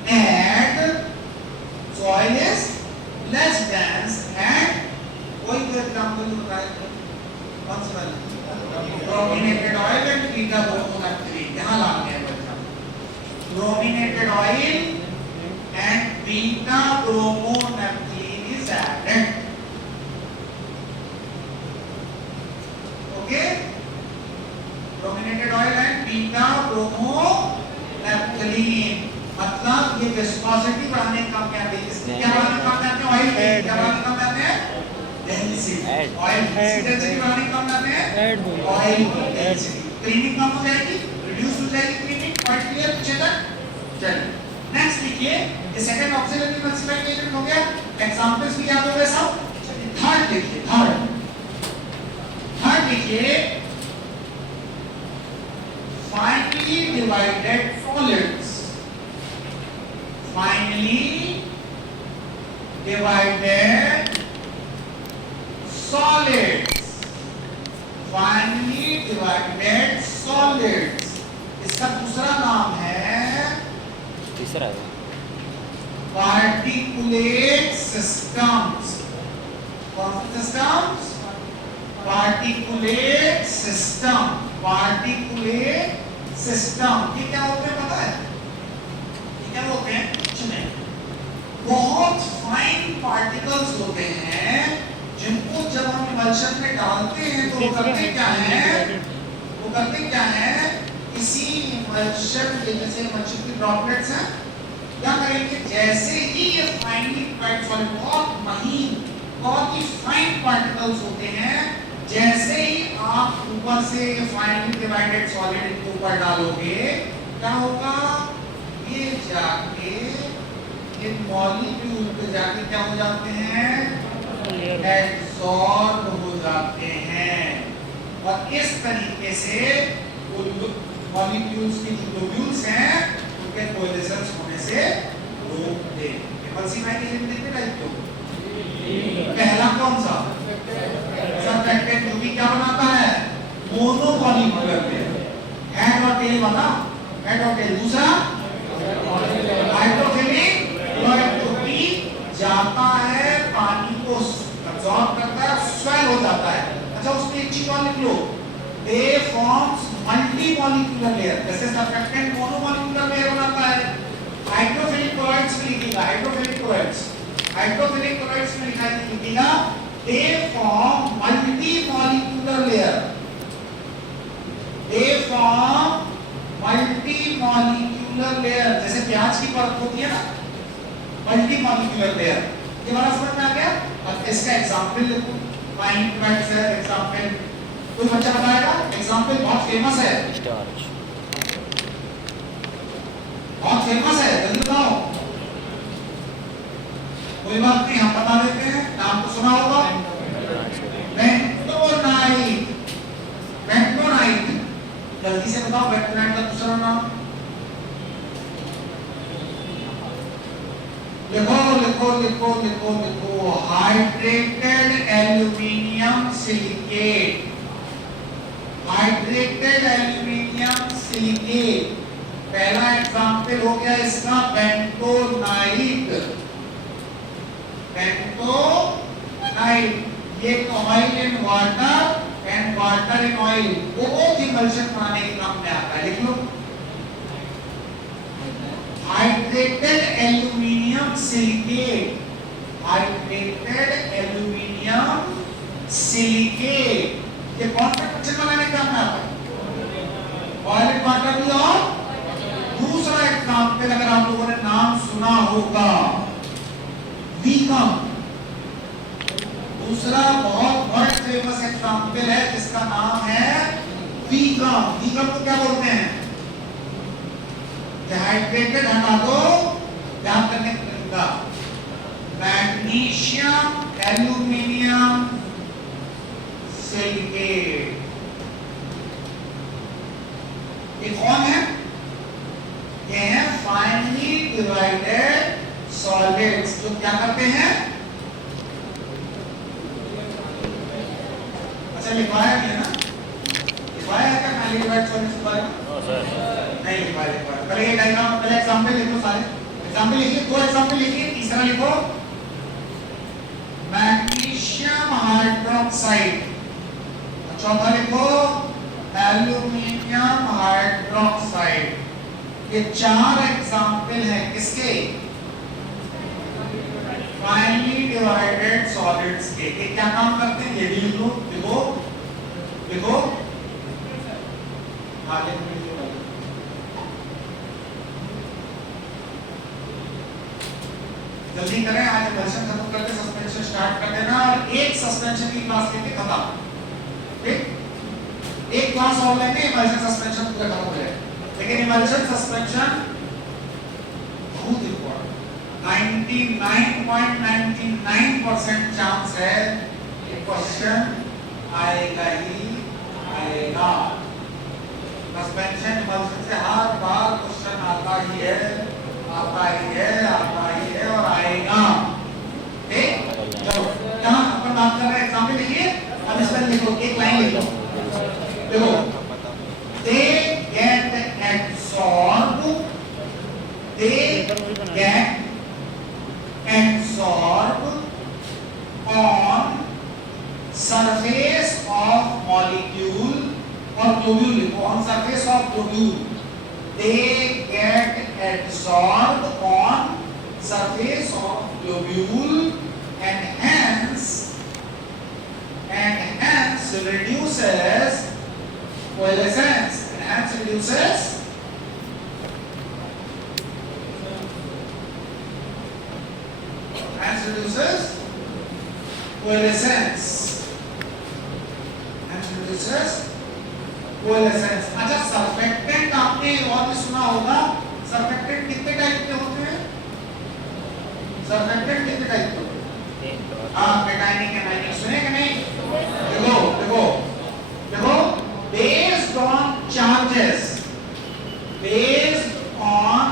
and so oil is less dense and कोई तो एग्जांपल बताए कौन सा वाला brominated oil and beta bromonaphthalene यहाँ लाने हैं बच्चा brominated oil and beta bromonaphthalene is added okay brominated oil and beta bromonaphthalene मतलब ये विस्कोसिटी बढ़ाने का काम करते हैं इसके क्या बढ़ाने का काम करते हैं ऑयल के क्या बढ़ाने का काम करते हैं डेंसिटी ऑयल डेंसिटी बढ़ाने का काम करते हैं ऑयल डेंसिटी क्लीनिंग कम हो जाएगी रिड्यूस हो जाएगी क्लीनिंग पॉइंट क्लियर पीछे तक चलिए नेक्स्ट लिखिए ये सेकंड ऑक्सीडेटिव मल्टीप्लाइंग एजेंट हो गया एग्जांपल्स भी याद हो गए सब थर्ड लिखिए थर्ड लिखिए finely divided solids finely divided solids इसका दूसरा नाम है तीसरा है particulate systems कौन से systems particulate system ये क्या होते हैं पता है ये क्या होते हैं कुछ नहीं बहुत फाइन पार्टिकल्स होते हैं जिनको जब हम इमल्शन में डालते हैं तो वो करते क्या है इसी इमल्शन के जैसे इमल्शन की ड्रॉपलेट्स हैं क्या करेंगे जैसे ही ये फाइनली डिवाइड सॉलिड बहुत महीन बहुत ही फाइन पार्टिकल्स होते हैं जैसे ही आप ऊपर से फाइनली डिवाइडेड सॉलिड इनके ऊपर डालोगे क्या होगा ये जाके इन मॉलिक्यूल पे जाके क्या हो जाते हैं एब्सॉर्ब हो जाते हैं और इस तरीके से मॉलिक्यूल्स की जो ग्लोब्यूल्स हैं उनके कोएलिशंस होने से रोक दे मल्टीप्लाइंग एजेंट देखते टाइप को पहला कौन सा सरफेक्टेंट जो कि क्या बनाता है मोनोमॉलिक्यूलर पेयर हेड और टेल वाला हेड और टेल दूसरा हाइड्रोफिलिक क्लोराइड जो कि जाता है पानी को अब्सॉर्ब करता है स्वेल हो जाता है अच्छा उसमें एक चीज और लिख लो they forms multi molecular layer जैसे सरफेक्टेंट मोनोमॉलिक्यूलर लेयर बनाता है हाइड्रोफिलिक क्लोराइड्स में लिखिएगा हाइड्रोफिलिक क्लोराइड्स में लिखिएगा they form multi molecular layer जैसे प्याज की परत होती है ना मल्टी मॉलिक्यूलर लेयर ये वाला समझ में आ गया अब इसका एग्जांपल लिखो फाइन पॉइंट्स है एग्जांपल कोई बच्चा बताएगा एग्जांपल बहुत फेमस है जल्दी बताओ कोई बात नहीं हम बता देते हैं नाम तो सुना होगा बेंटोनाइट जल्दी से बताओ बेंटोनाइट का दूसरा नाम लिखो हाइड्रेटेड एल्यूमिनियम सिलिकेट पहला एग्जांपल हो गया इसका बेंटोनाइट ये oil in water and water in oil both emulsion बनाने के काम में आता है लिख लो हाइड्रेटेड एल्यूमिनियम सिलिकेट ये कौन सा इमल्शन बनाने के काम में आता है ऑयल इन वाटर भी और दूसरा एग्जांपल अगर आप लोगों ने नाम सुना होगा वीगम दूसरा बहुत वर्ल्ड फेमस एग्जांपल है जिसका नाम है वीगम को क्या बोलते हैं डिहाइड्रेटेड हटा दो याद करने का तरीका मैग्नीशियम एल्यूमिनियम सिलिकेट सॉलिड्स जो क्या करते हैं, अच्छा लिखवाया नहीं है ना, लिखवाया है क्या मैली डिवाइड सॉलिड्स के बारे में? No sir. नहीं लिखवाया। पहले ये डायग्राम, पहले एग्जांपल लिखो, सारे एग्जांपल लिखिए, दो एग्जांपल लिखिए, तीसरा लिखो मैग्नीशियम हाइड्रोक्साइड, चौथा लिखो एल्यूमिनियम हाइड्रोक्साइड। ये चार एग्जांपल है किसके, फाइनली डिवाइडेड सॉलिड्स के। ये क्या काम करते हैं ये भी लिखो, लिखो लिखो, आगे जल्दी करें, आज इमल्शन खत्म करके सस्पेंशन स्टार्ट कर देना, और एक सस्पेंशन की क्लास लेके खत्म। ठीक, एक क्लास और लेंगे, इमल्शन सस्पेंशन पूरा खत्म हो जाएगा। लेकिन इमल्शन सस्पेंशन बहुत इंपॉर्टेंट, 99.99% चांस है ये क्वेश्चन आएगा ही आएगा। सस्पेंशन इमल्शन से हर बार क्वेश्चन आता ही है, आता ही है, आता ही है और आएगा। ठीक, चलो यहाँ अपन बात कर रहे हैं, एग्जाम्पल लिखिए, अब इसमें लिखो, एक लाइन लिखो, देखो, they get absorbed on surface of molecule, or globule लिखो, on surface of globule, they get absorbed on surface of globule and hence reduces coalescence, and hence reduces coalescence, hence reduces coalescence। अच्छा, सर्फेक्टेंट आपने और भी सुना होगा, सर्फेक्टेंट कितने टाइप के होते हैं, सर्फेक्टेंट कितने टाइप के होते हैं? हाँ, कैटायनिक एनायनिक सुने कि नहीं? देखो देखो देखो, based on charges, based on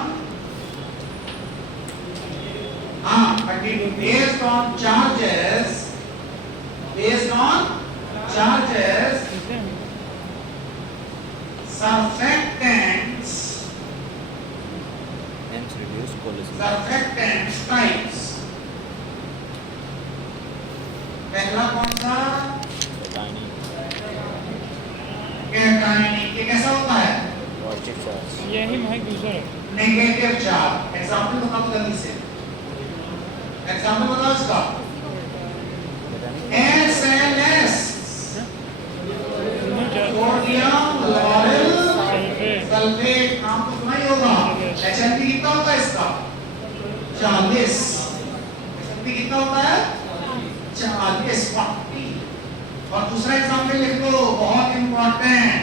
surfactants Hence reduce coalescence. surfactants types। पहला कौन सा? कैटायनिक। ये कैसा होता है? Positive charge. यही महक दूसरा है। Negative charge. एग्जांपल बताओ जल्दी से, एग्जांपल बताओ इसका। SLS, सोडियम लॉरेल सल्फेट, नाम तो सुना ही होगा। HNP कितना होता है इसका? 40। HNP कितना होता है? 40, 40। और दूसरा एग्जांपल लिख लो, बहुत इंपॉर्टेंट,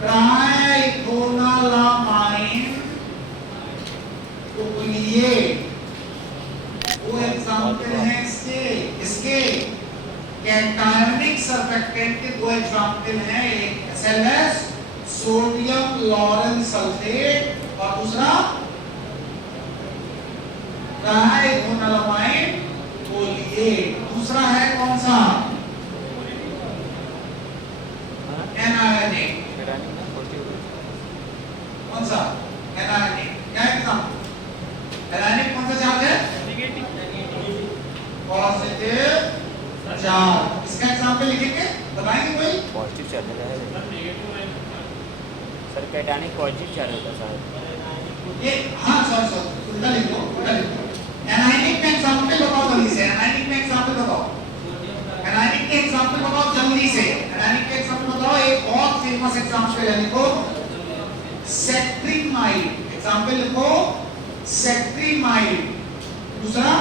ट्राइकोनालामाइन टुकलिएट। वो एग्जांपल है इसके कैटायनिक सर्फेक्टेंट के दो एग्जांपल हैं, एक SLS सोडियम लॉरेल सल्फेट और दूसरा ट्राइकोनालामाइन टुकलिएट। दूसरा है कौन सा? एनायनिक। कौन सा? एनायनिक। क्या एग्जांपल? एनायनिक कौन सा चार्ज है? Positive charge. इसका एग्जांपल लिखेंगे, बताएंगे कोई? पॉजिटिव चार्ज है सर, कैटायनिक पॉजिटिव चार्ज होता है सर। ये हाँ, सॉरी उल्टा लिख लो, उल्टा लिख लो। एनायनिक का एग्जांपल बताओ जल्दी से, एनायनिक में एग्जांपल बताओ, एनायनिक के एग्जांपल बताओ जल्दी से, एनायनिक के एग्जांपल बताओ। एक बहुत फेमस एग्जांपल है, लिखो सेट्रिमाइड। एग्जांपल लिखो सेट्रिमाइड। दूसरा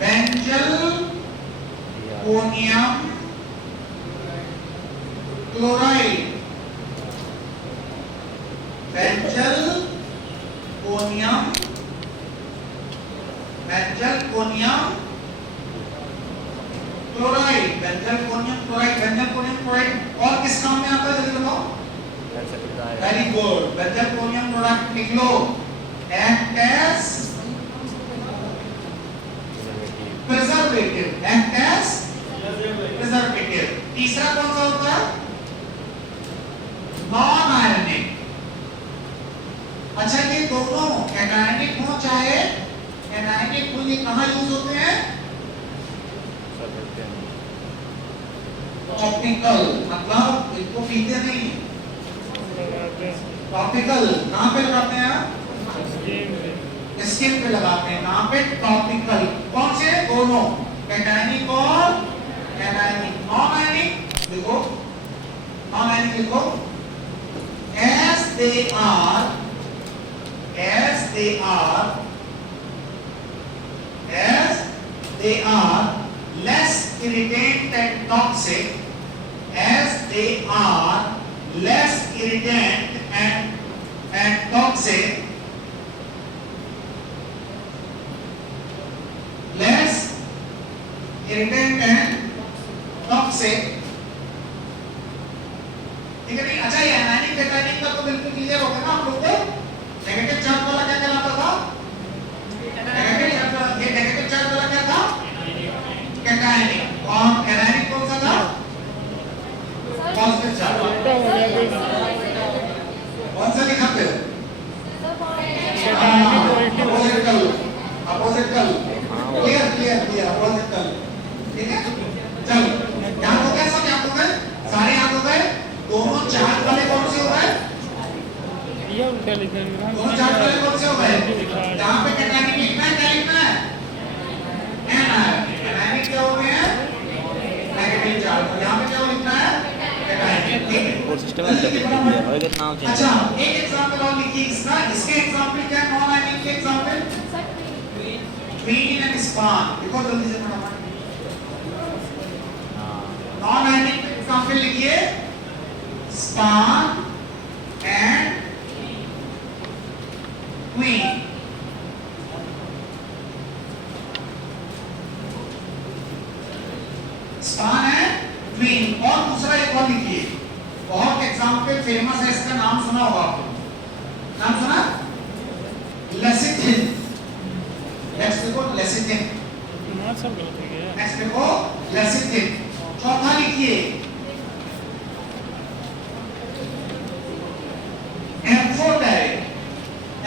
बेंजलकोनियम क्लोराइड। बेंजलकोनियम क्लोराइड। बेंजलकोनियम क्लोराइड और किस काम में आता है जल्दी बताओ? ऐसा लिखा है वेरी गुड बेंजोक्रोमियम प्रोडक्ट लिख लो एक्ट एज प्रिजर्वेटिव प्रिजर्वेटिव तीसरा कौन सा होता है नॉन आयनिक अच्छा ये दोनों एनायनिक हो चाहे एनायनिक हो ये कहां यूज होते हैं टॉपिकल मतलब इनको पीते नहीं टॉपिकल कहां पे लगाते हैं स्किन पे लगाते हैं कहां पे टॉपिकल कौन से दोनों एनायनिक और एनायनिक नॉन आयनिक देखो नॉन आयनिक लिखो as they are less irritant and toxic as they are less irritant and toxic less irritant and toxic ठीक है नहीं अच्छा ये एनायनिक कैटायनिक का तो बिल्कुल क्लियर हो गया ना आप लोग को नेगेटिव चार्ज वाला क्या कहलाता था नेगेटिव चार्ज वाला क्या था कैटायनिक और एनायनिक कौन सा था पॉजिटिव चार्ज कौन सा लिखा फिर अपोजिटल क्लियर अपोजिटल ठीक है चलो याद हो गया सब याद हो गए सारे याद हो गए दोनों चार्ज वाले कौन से हो गए ये उल्टा लिखा है दोनों चार्ज वाले कौन से हो गए जहां पे कैटायनिक लिखना है क्या लिखना है एनायनिक क्या हो गए हैं नेगेटिव चार्ज और यहां पे क्या लिखना है कैटायनिक ठीक है और सिस्टम में लिख दिया और अगर नाम चेंज अच्छा एक एग्जांपल और लिखिए इसका इसके एग्जांपल क्या है नॉन आयनिक के एग्जांपल क्वीन एंड स्पान देखो जल्दी से फटाफट नॉन आयनिक के एग्जांपल लिखिए span and queen span and queen और दूसरा एक और लिखिए बहुत एग्जांपल फेमस है इसका नाम सुना होगा आपने नाम सुना लेसिथिन नेक्स्ट देखो लेसिथिन ना सब गलत हो गया नेक्स्ट देखो लेसिथिन चौथा लिखिए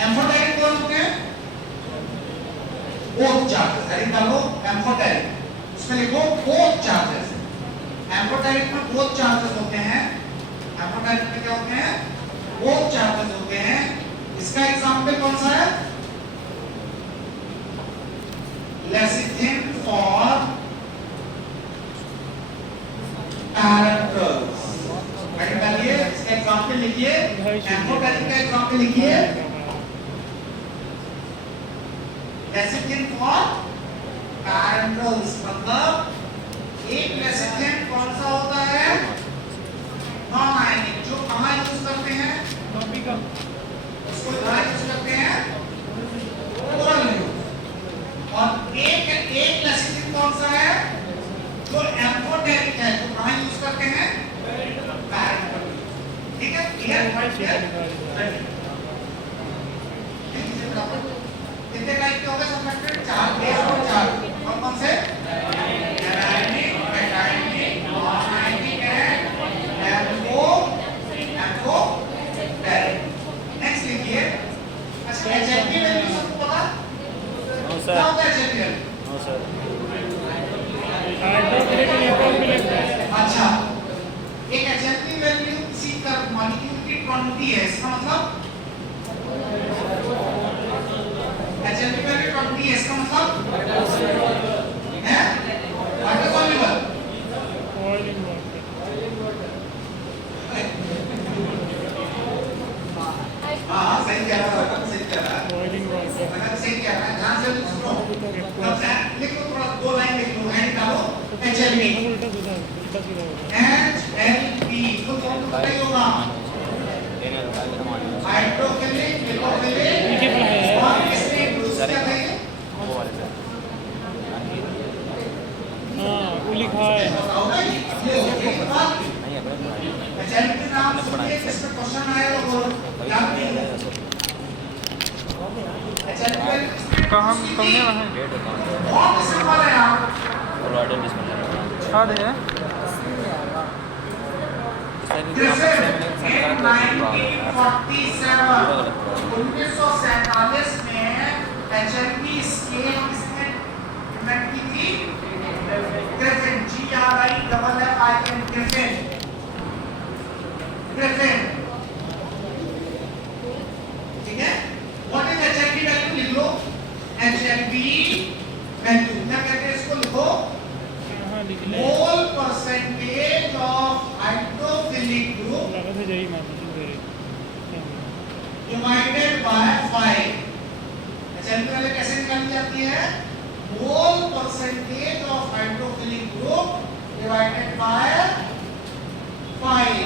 एम्फोटेरिक कौन होते हैं बोथ चार्जेस हेडिंग डालो एम्फोटेरिक उसमें लिखो बोथ चार्जेस एम्फोटेरिक में बोथ चार्जेस होते हैं एम्फोटेरिक में क्या होते हैं बोथ चार्जेस होते हैं इसका एग्जांपल कौन सा है लेसिथिन फॉर पैरेंटल्स हेडिंग डालिए इसका एग्जांपल लिखिए एम्फोटेरिक का एग्जांपल लिखिए लेसिथिन फॉर पैरेंटल्स मतलब एक लेसिथिन कौन सा होता है नॉन आयनिक जो कहां यूज करते हैं टॉपिकल उसको कहां यूज करते हैं ओरल यूज और एक लेसिथिन कौन सा है जो एम्फोटेरिक है जो कहां यूज करते हैं पैरेंटल ठीक है क्लियर कितने टाइप के होंगे सब्जेक्ट चार बेस और चार कौन से anionic cationic non ionic and amphoteric next लिखिए अच्छा एचएमपी वैल्यू सबको पता नो क्या होता है HMP value no sir hydrochloric acid अच्छा एक एचएमपी वैल्यू किसी का मॉलिक्यूल की क्वांटिटी है इसका मतलब एचएमपी वैल्यू क्वांटिटी है इसका मतलब है वाटर सॉल्युबल बॉइलिंग वाटर हां सही कह रहा है सही कह रहा है बॉइलिंग वाटर मैं सही कह रहा है ध्यान से सुनो अब लिखो थोड़ा दो लाइन लिख लो हैंड डालो एचएमपी उल्टा सीधा होगा एचएलपी तो पता ही होगा हाइड्रोफिलिक लिपोफिलिक और किसने यूज किया था ये वो वाले सर हाँ वो लिखा है बताओ ना ये हो गई बात नहीं अपने सेल के नाम सुनिए जिसमें क्वेश्चन आया और याद नहीं है कहाँ कौन है वहाँ डेट अकाउंट बहुत सिंपल है यार और ऑर्डर डिस्प्ले आ रहे हैं ग्रिफिथ in 1947 में एचएलपी स्केल किसने इन्वेंट की थी? Griffin, GRIFFIN, Griffin. ग्रिफिन, ठीक है? What is HLB value? लिख लो HLB वैल्यू क्या कहते हैं इसको? लिखो हाँ लिख ले मोल परसेंटेज ऑफ हाइड्रोफिलिक ग्रुप लगा था जही माता जी मेरे डिवाइडेड बाय 5। HLB वाले कैसे निकाली जाती है? Mole percentage of hydrophilic group divided by 5।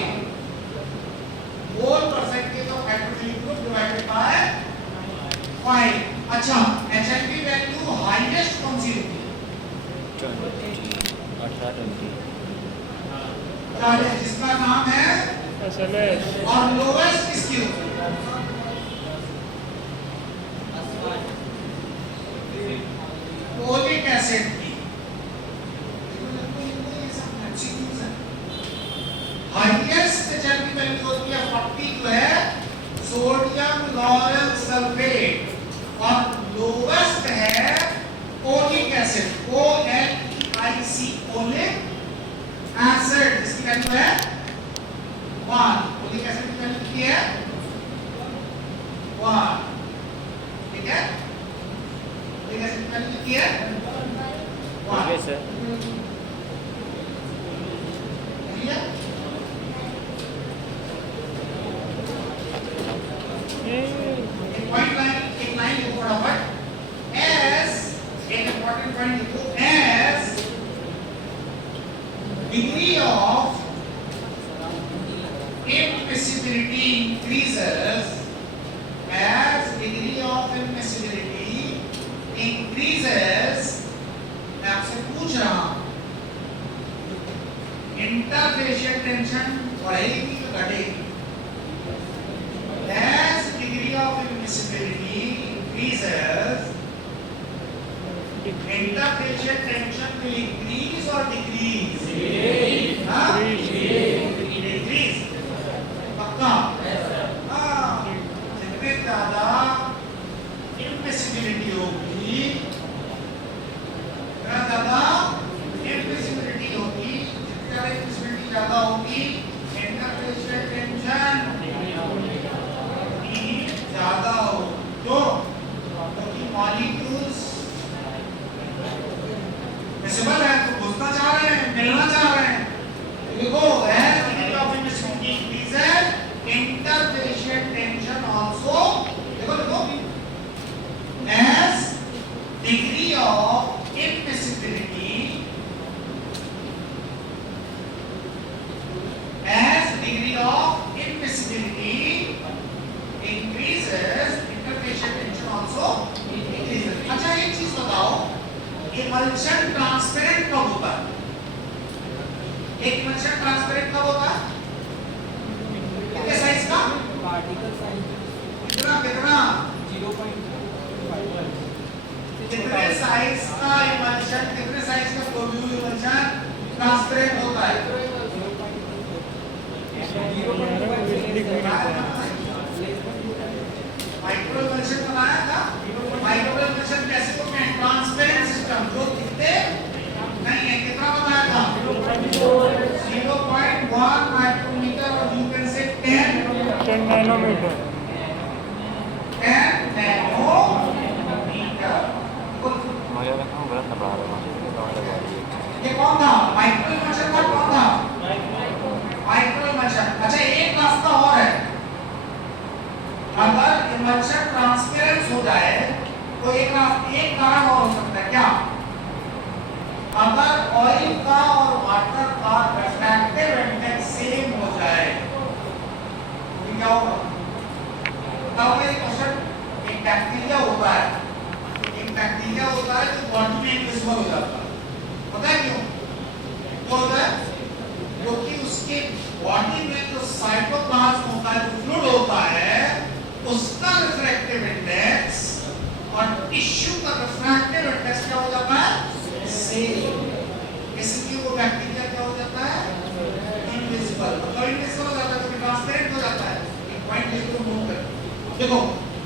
Mole percentage of hydrophilic group divided by 5। अच्छा, HLB वैल्यू हाईएस्ट कौन सी होती है? 18-20 जिसका नाम है SLS और लोवेस्ट किसकी होती है? फोलिक एसिड की। हाईएस्ट HLB वैल्यू होती है 40 जो है सोडियम लॉरेल सल्फेट और लोवेस्ट है oleic acid OLEIC oleic acid जिसकी वैल्यू है 1। ओलिक एसिड की वैल्यू कितनी है? 1। ठीक है? ओलिक एसिड की वैल्यू कितनी है? 1। Okay sir clear? ये एक लाइन लिखो फटाफट। एज एक इंपॉर्टेंट पॉइंट लिखो as degree of immiscibility increases as degree of immiscibility increases मैं आपसे पूछ रहा हूं इंटरफेशियल टेंशन बढ़ेगी कि घटेगी? as degree of immiscibility increases interfacial tension will increase or decrease? Decrease. पक्का? हाँ। जितने ज़्यादा immiscibility होगी, जितना ज़्यादा immiscibility होगी, जितनी ज़्यादा immiscibility ज़्यादा होगी, interfacial tension ज़्यादा हो तो क्योंकि मॉलिक्यूल्स मिसिबल है तो घुसना चाह रहे हैं, मिलना चाह रहे हैं। देखो as degree of immiscibility increases interfacial tension also देखो as degree of immiscibility increases interfacial tension also increases। अच्छा एक चीज बताओ emulsion transparent कब होता है? एक emulsion transparent कब होता है? कितने साइज का? पार्टिकल साइज कितना कितना 0.5 कितने साइज का emulsion, कितने साइज का globule emulsion transparent होता है? माइक्रो emulsion बनाया था। माइक्रो emulsion कैसे होते हैं? ट्रांसपेरेंट सिस्टम जो दिखते नहीं है। कितना बताया था? 0.1 माइक्रोमीटर और you can say 10 nanometre 10 nanometre. मुझे लगा हम गलत नंबर आ रहा है ये कौन था? माइक्रो emulsion का कौन था? Micro emulsion। अच्छा एक रास्ता और है, अगर emulsion ट्रांसपेरेंट हो जाए तो एक कारण और हो सकता है। क्या? अगर ऑयल का और वाटर का रिफ्रैक्टिव इंडेक्स सेम हो जाए तो क्या होगा? तब ये क्वेश्चन एक बैक्टीरिया होता है जो बॉडी में इनविजिबल हो जाता है। पता है क्यों? तो होता है क्योंकि उसके बॉडी में जो साइटोप्लाज्म होता है, जो फ्लूइड होता है, उसका रिफ्रैक्टिव इंडेक्स और टिश्यू का रिफ्रैक्टिव इंडेक्स क्या हो जाता है? सेम। इसलिए वो बैक्टीरिया क्या हो जाता है? इनविजिबल। मतलब इनविजिबल हो जाता है, तो ट्रांसपेरेंट हो जाता है। एक पॉइंट लिखो, नोट कर देखो,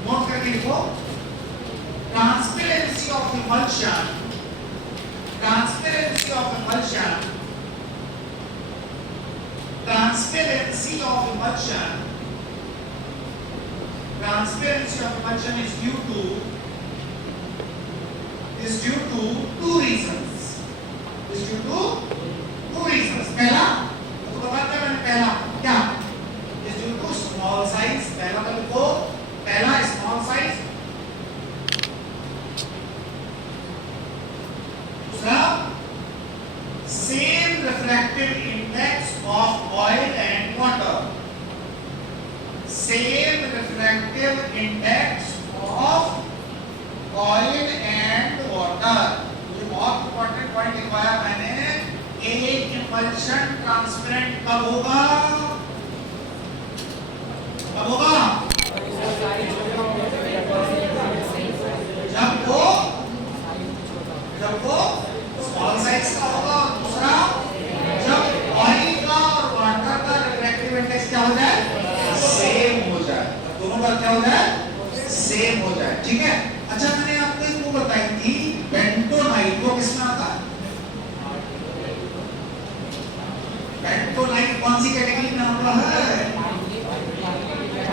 नोट करके लिखो, transparency of emulsion, transparency of emulsion, transparency of emulsion, transparency of emulsion is due to two reasons. Is due to two reasons. पहला तो बताते हैं, मैंने पहला क्या? is due to small size. पहला तो लिखो, पहला small size. दूसरा same refractive index of oil and water. Same refractive index of oil and water. ये बहुत इंपॉर्टेंट पॉइंट लिखवाया मैंने। एक इमल्शन ट्रांसपेरेंट कब होगा? कब होगा? जब वो स्मॉल साइज का होगा। दूसरा, जब ऑयल का और वाटर का रिफ्रैक्टिव इंडेक्स क्या हो जाए? सेम हो जाए। दोनों का क्या हो जाए? सेम हो जाए। ठीक है। अच्छा, मैंने आपको एक वो बताई थी, बेंटोनाइट, वो किसमें आता है? बेंटोनाइट कौन सी कैटेगरी में आता है?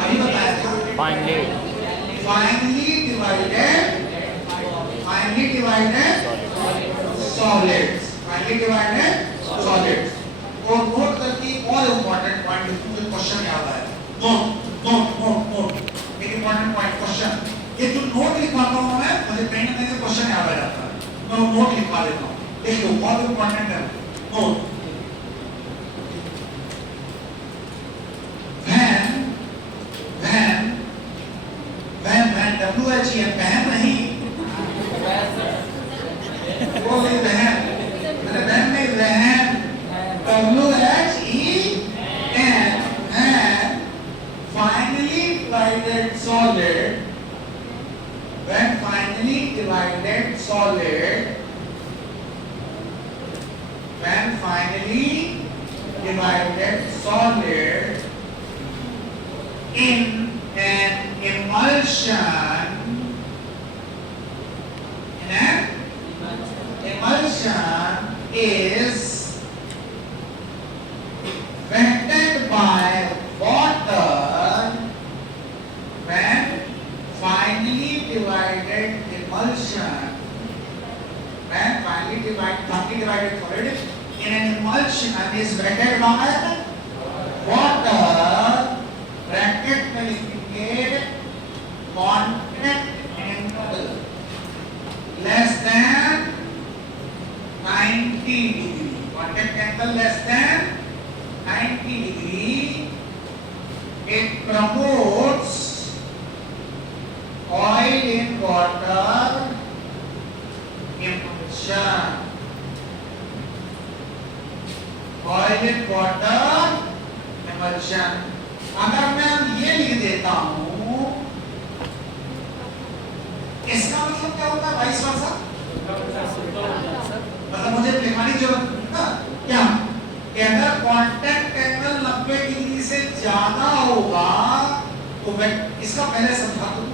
अभी बताया था। Finally divided solids। और नोट करके और इम्पोर्टेंट पॉइंट, मुझे क्वेश्चन याद आया। नोट एक इम्पोर्टेंट पॉइंट, क्वेश्चन। ये जो नोट लिखवाता हूँ मैं, मुझे कहीं ना कहीं से क्वेश्चन याद आ जाता है, मैं नोट लिखवा देता हूँ। देखो, बहुत इम्पोर्टेंट है नोट। WHEN, बहन नहीं, वो नहीं बहन, मैंने बहन नहीं, बहन। WHEN, finally divided solid, when finally divided solid, when finally divided solid in an emulsion, is wetted by water, when finally divided emulsion, when finally divided solid in an emulsion is wetted by water, bracket में लिखेंगे contact angle less than 90 degree, contact angle less than 90 degree, it promotes oil in water emulsion, oil in water emulsion। अगर मैं ये लिख देता हूं, इसका मतलब क्या होता है? Vice versa. मतलब मुझे लिखने की जरूरत है क्या? कि अगर कांटेक्ट एंगल 90 डिग्री से ज्यादा होगा तो मैं इसका पहले समझा दूं।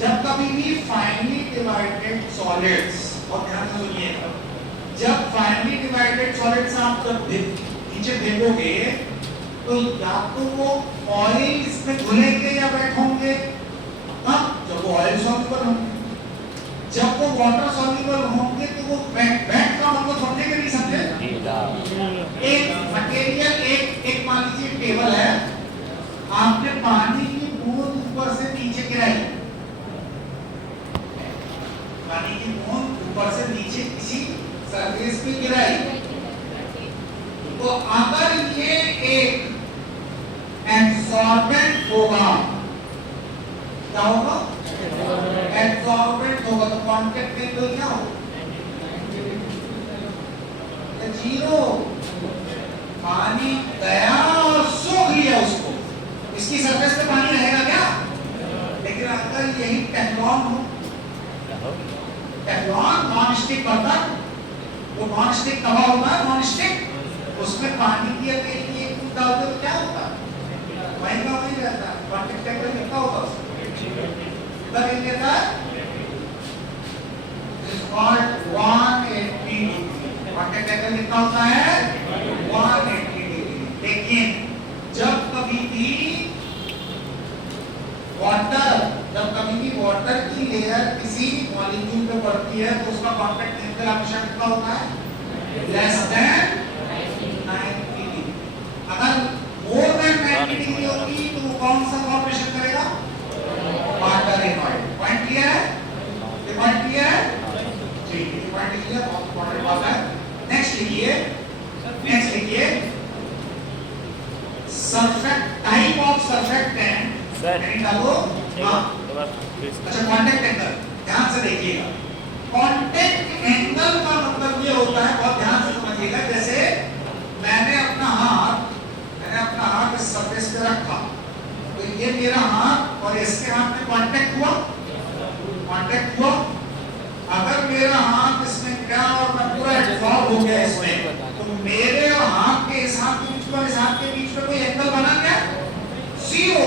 जब कभी भी फाइनली डिवाइडेड सॉलिड्स, और ध्यान से सुनिएगा, जब फाइनली डिवाइडेड सॉलिड्स आप जब नीचे फेंकोगे तो या तो वो ऑयल इसमें घुलेंगे या वेट होंगे। जब वो ऑयल सॉल्युबल होंगे, जब वो वाटर सॉल्युबल होंगे तो वो वेट का मतलब समझे कि नहीं समझे? एक मटेरियल, एक मान लीजिए टेबल है, आपने पानी की बूंद ऊपर से नीचे गिराई, पानी की बूंद ऊपर से नीचे किसी सरफेस पे गिराई, तो अगर ये एक एब्सॉर्बेंट होगा, क्या होगा? एब्सॉर्बेंट होगा, तो कांटेक्ट एंगल क्या होगा? 0। पानी गया और सूख लिया उसको, इसकी सरफेस पे पानी रहेगा क्या? लेकिन अगर यही टेफ्लॉन हो, टेफ्लॉन नॉन स्टिक बर्तन, वो नॉन स्टिक तवा होगा, नॉन स्टिक, उसमें पानी की तेल की एक बूंद डालते तो क्या होता है? वहीं का वहीं रहता है। कांटेक्ट टेंपरेचर कितना होता है उसका? कितना रेंज लेता है? Is called 180 degree. Contact temperature कितना होता है? 180 डिग्री। लेकिन जब कभी भी वाटर की लेयर किसी मॉलिक्यूल पे पड़ती है तो उसका कांटेक्ट टेंपरेचर हमेशा कितना होता है? Less than 90 degree. अगर मोर देन 90 डिग्री होगी तो वो कौन सा फॉर्मेशन करेगा? Water in oil. Point clear है? ये पॉइंट क्लियर है? ठीक है, पॉइंट क्लियर, बहुत इंपॉर्टेंट बात है। नेक्स्ट लिखिए सरफेक्ट, टाइप ऑफ सरफेक्टेंट। सर यानी डालो हाँ। अच्छा, कांटेक्ट एंगल ध्यान से देखिएगा। कांटेक्ट एंगल का मतलब ये होता है, बहुत ध्यान से समझिएगा, जैसे मैंने अपना हाथ इस सरफेस पे रखा, तो ये मेरा हाथ और इसके हाथ में कांटेक्ट हुआ। अगर मेरा हाथ इसमें गया और मैं पूरा एब्जॉर्ब हो गया इसमें, तो मेरे हाथ के इस हाथ के बीच में, इस हाथ के बीच में कोई एंगल बना क्या? 0।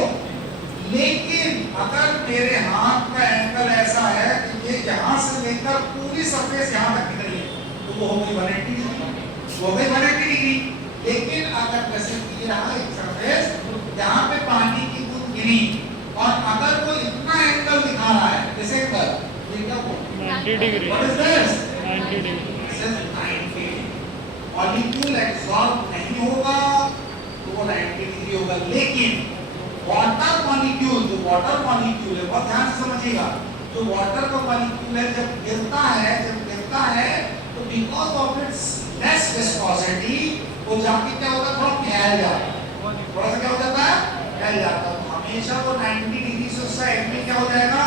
लेकिन अगर मेरे हाथ का एंगल ऐसा है कि ये यहाँ से लेकर पूरी सरफेस यहाँ तक निकली है, तो वो हो गई 180 डिग्री। लेकिन अगर जैसे ये रहा एक सरफेस, यहाँ पे पानी की बूंद गिरी और अगर वो इतना एंगल दिखा रहा है, जैसे ये क्या बोल 90 degree. What is this? 90 degree. This is 90 molecule absorb नहीं होगा तो वो 90 डिग्री होगा। लेकिन वाटर मॉलिक्यूल, जो वाटर मॉलिक्यूल है, बहुत ध्यान से समझिएगा, जो वाटर का मॉलिक्यूल है जब गिरता है तो because of its less viscosity वो जाके क्या होता है? थोड़ा फैल जाता है। थोड़ा सा क्या हो जाता है? फैल जाता है। तो हमेशा वो 90 डिग्री से उस साइड में क्या हो जाएगा?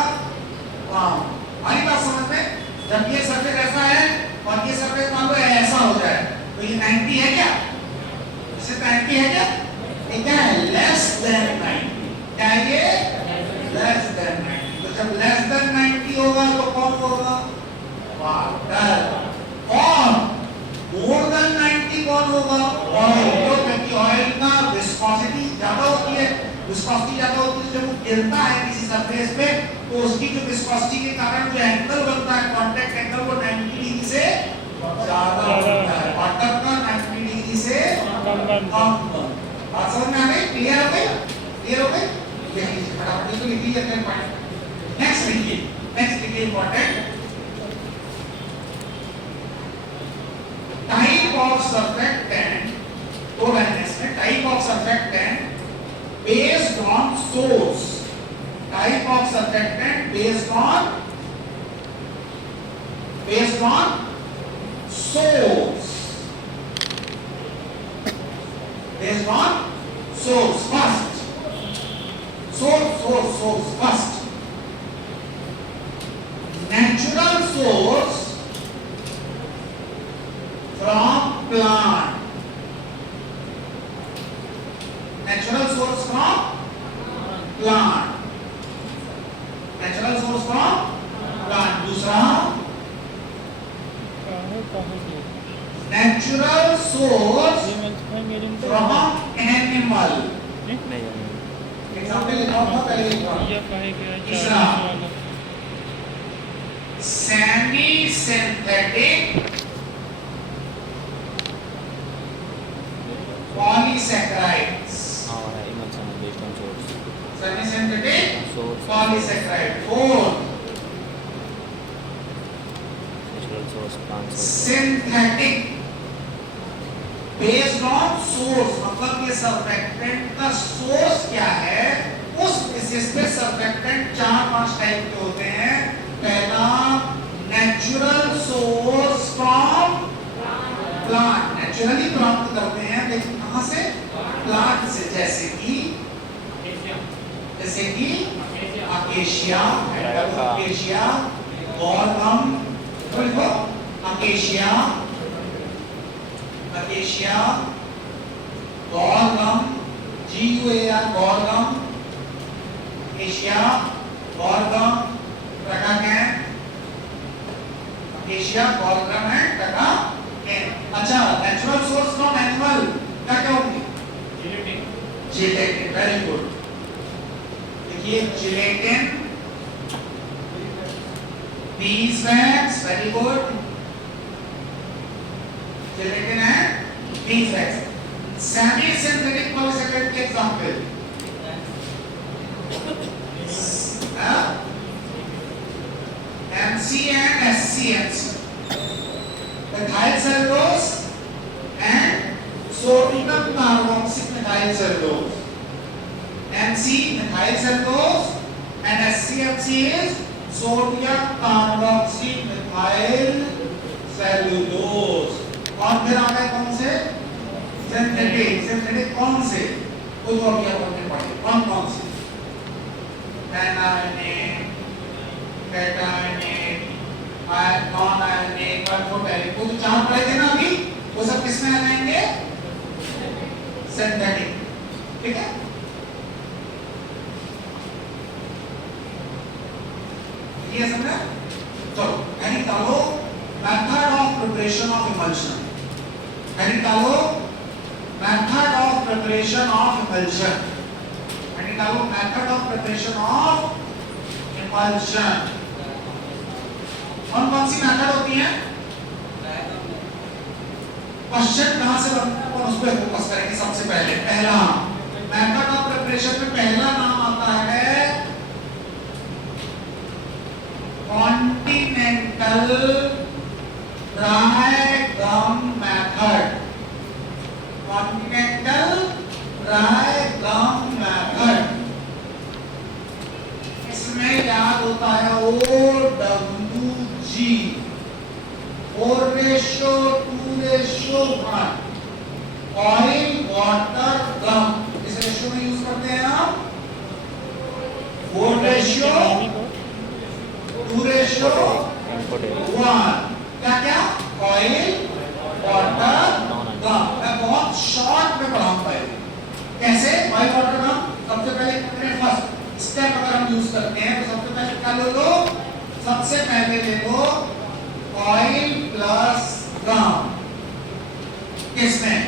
हाँ, हमारी बात समझ में? जब ये सरफेस ऐसा है और ये सरफेस मान लो ऐसा हो जाए, तो ये 90 है क्या? इसे 90 है क्या? ये क्या है? Less than 90। क्या है ये? Less than 90। तो जब लेस देन 90 होगा तो कौन होगा? वाटर। और मोर देन 90 कौन होगा? ऑयल। क्योंकि ऑयल का विस्कोसिटी ज्यादा होती है, जब वो गिरता है किसी सरफेस पे तो उसकी जो विस्कोसिटी के कारण जो एंगल बनता है, कांटेक्ट एंगल, वो 90 डिग्री से ज्यादा होता है। वाटर का 90 डिग्री से कम। बात समझ में आ गई? क्लियर हो गई? लिख लीजिए फटाफट, तो लिख लीजिए अपने पॉइंट। नेक्स्ट लिखिए इंपॉर्टेंट, टाइप ऑफ सर्फेक्टेंट। दो लाइन इसमें, type of surfactant based on source, type of surfactant based on source, based on source first, source first, natural source from plant, natural source from plant, natural source from plant। दूसरा natural source from animal। Example लिखा हुआ पहले लिखा। तीसरा semi synthetic polysaccharides, semi-synthetic polysaccharide. 4 synthetic based on source, मतलब ये सर्फेक्टेंट का सोर्स क्या है, उस बेसिस पे सर्फेक्टेंट 4-5 टाइप के होते हैं। पहला natural source from plant, naturally प्राप्त करते हैं, लेकिन कहां से? प्लांट से। जैसे कि acacia, guar gum, acacia, guar gum, GUAR guar gum, acacia guar gum, tragacanth, acacia guar gum है टकाकैन। अच्छा, नेचुरल सोर्स फ्रॉम एनिमल क्या क्या होंगे? Gelatin, very good. देखिए जिलेटिन, बीजवैक्स, वेरी गुड, जिलेटिन है बीजवैक्स। सेमी सिंथेटिक पॉलीसेकेराइड के example MC and SCMC, methyl cellulose and sodium carboxyl methyl cellulose. MC methyl cellulose and SCMC is sodium carboxyl methyl cellulose. और फिर आ गए कौन से? सिंथेटिक। सिंथेटिक कौन से? कोई और क्या बोलते पड़े? कौन कौन से? एनायनेट, कैटायनेट, नॉन आयनेट, अल्फोटेरिक, वो जो चार पढ़े थे ना अभी, वो सब किसमें आ जाएंगे? सिंथेटिक। ठीक है? ये समझा? चलो, यानी निकालो method of preparation of emulsion. यानी निकालो method of preparation of emulsion. यानी निकालो method of preparation of emulsion. कौन सी मेथड होती है? क्वेश्चन कहां से बनता है उस पर फोकस करेंगे सबसे पहले। पहला मेथड ऑफ प्रिपरेशन में पहला नाम आता है continental dry gum method. Continental dry gum method, इसमें याद होता है OWG, 4:2:1, ऑयल वाटर गम। इस रेशियो में यूज करते हैं आप 4:2:1। क्या क्या? ऑयल वाटर गम। मैं बहुत शॉर्ट में पढ़ाऊंगा ये कैसे। ऑयल वाटर गम सबसे पहले फर्स्ट स्टेप अगर हम यूज करते हैं तो सबसे पहले क्या ले लो? सबसे पहले ले लो ऑयल प्लस गम। किसमें?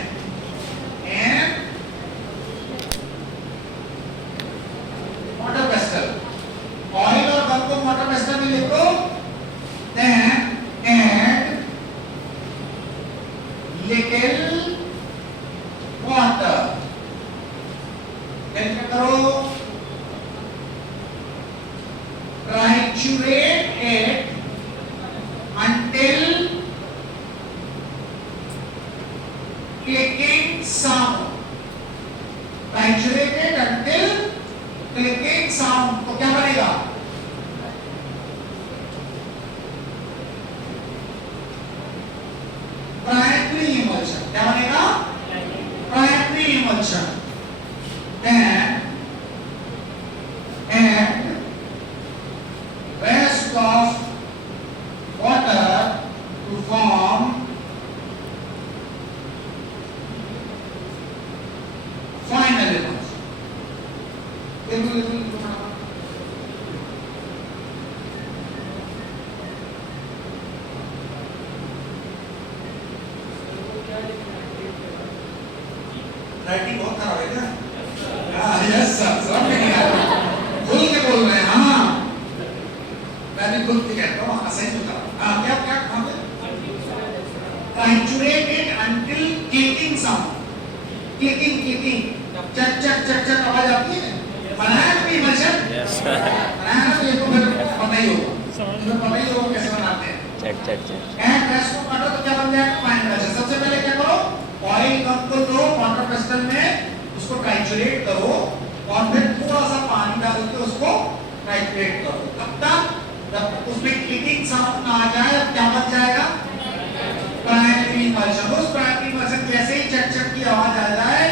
Water pastel. ऑयल और गम को वाटर पेस्टल में लिख दो। Then add little water. क्या करो? Triturate it until clicking sound. Triturate it until clicking sound. तो क्या बनेगा? Primary emulsion. क्या बनेगा? Primary emulsion. Then add rest of water to form final emulsion. Writing बहुत खराब है क्या? यस सर, सब नहीं आ रहा। खुल के बोल रहे हैं। हाँ, मैं भी खुल के कहता हूँ। सही होता है। हाँ, क्या क्या कहाँ पे? Triturate it until clicking sound. Clicking, clicking. चक चक चक चक आवाज आती है। बनाया कभी इमल्शन? बनाया ना, तो ये तो फिर पता ही होगा। तुम्हें पता ही होगा कैसे बनाते हैं। Check check check. And rest को काटो तो क्या बन जाएगा? Fine emulsion. सबसे पहले क्या करो? ऑयल गम को लो वाटर पेस्टल में, उसको ट्राइचुरेट करो और फिर थोड़ा सा पानी डाल के उसको ट्राइचुरेट करो। तब तक जब उसमें क्लिकिंग साउंड ना आ जाए, अब क्या बन जाएगा? Primary emulsion. उस प्राइमरी इमल्शन जैसे ही चट चट की आवाज आ जाए,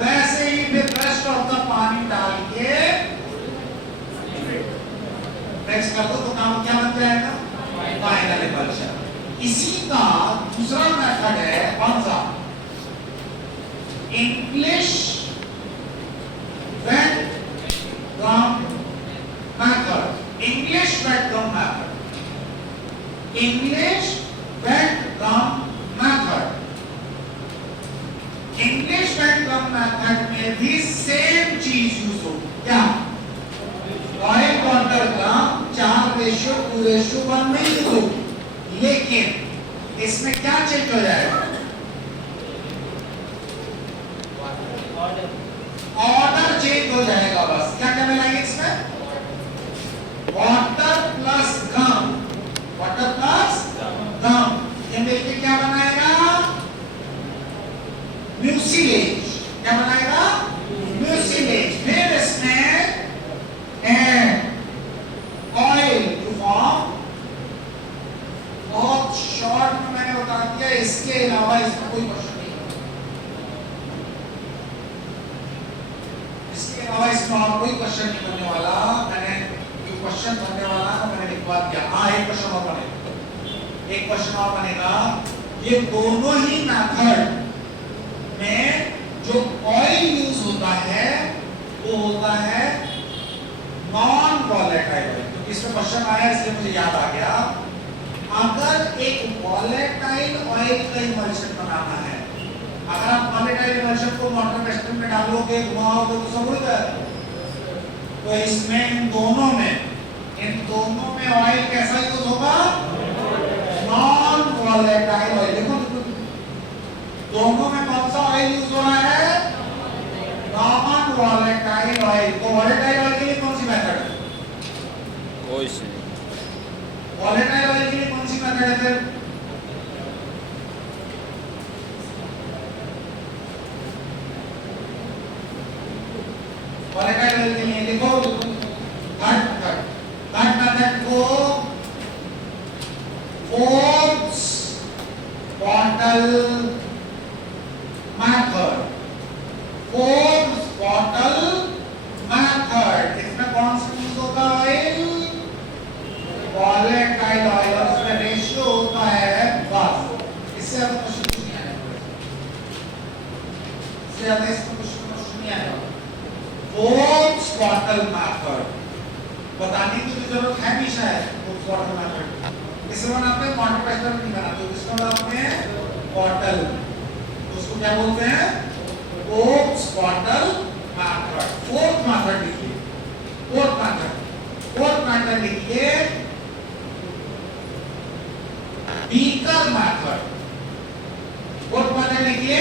वैसे ही फिर रेस्ट ऑफ द पानी डाल के मिक्स कर दो तो काम क्या बन जाएगा? Final emulsion. इसी का दूसरा मेथड है कौन सा? English wet gum method. English wet gum method. English wet gum method. English wet gum method में भी सेम चीज यूज होगी। क्या? ऑयल वाटर गम 4:2:1 में यूज होगी, लेकिन इसमें क्या चेंज हो जाएगा? ऑर्डर चेंज हो जाएगा। बस क्या क्या मिलाएंगे इसमें? वाटर प्लस गम, वाटर प्लस गम, ये मिलके क्या बनाएगा? म्यूसिलेज। क्या बनाएगा? म्यूसिलेज। फिर इसमें ऑयल टू फॉर्म। बहुत शॉर्ट में मैंने बता दिया, इसके अलावा इसमें कोई क्वेश्चन नहीं है। इसके अलावा इसमें और कोई क्वेश्चन नहीं बनने वाला। मैंने जो क्वेश्चन बनने वाला है मैंने लिखवा दिया। हाँ, एक क्वेश्चन और बनेगा, एक क्वेश्चन और बनेगा। ये दोनों ही मेथड में जो ऑयल यूज होता है वो होता है नॉन वॉलेटाइल ऑयल। क्योंकि इसमें क्वेश्चन आया इसलिए मुझे याद आ गया। अगर एक वॉलेटाइल ऑयल का इमल्शन बनाना है, अगर आप वॉलेटाइल इमल्शन को वाटर वेस्टर्न में डालोगे, घुमाओगे तो सब उड़ जाएगा। तो इसमें इन दोनों में ऑयल कैसा यूज होगा? Non volatile oil. देखो दोनों में कौन सा ऑयल यूज हो रहा है? Non volatile oil. तो वॉलेटाइल ऑयल के लिए कौन सी मेथड है? कोई से वॉलेटाइल ऑयल के लिए कौन सी मेथड है फिर? वॉलेटाइल ऑयल के लिए देखो थर्ड मेथड को Forbes bottle method. Forbes bottle method, इसमें कौन सा यूज होता है? वॉलेटाइल ऑयल, और इसमें रेशियो होता है बस। इससे ज्यादा क्वेश्चन नहीं आएगा, इससे ज्यादा इसमें क्वेश्चन नहीं आएगा। फोर्ब्स बॉटल मेथड बताने की तो जरूरत है भी शायद। फोर्ब्स बॉटल मेथड इसमें बनाते हैं, वाटर वेस्टर्न नहीं बनाते, इसमें बनाते हैं बॉटल। उसको क्या बोलते हैं? Forbes bottle method. Fourth method लिखिए, फोर्थ मेथड लिखिए बीकर मेथड। फोर्थ मेथड लिखिए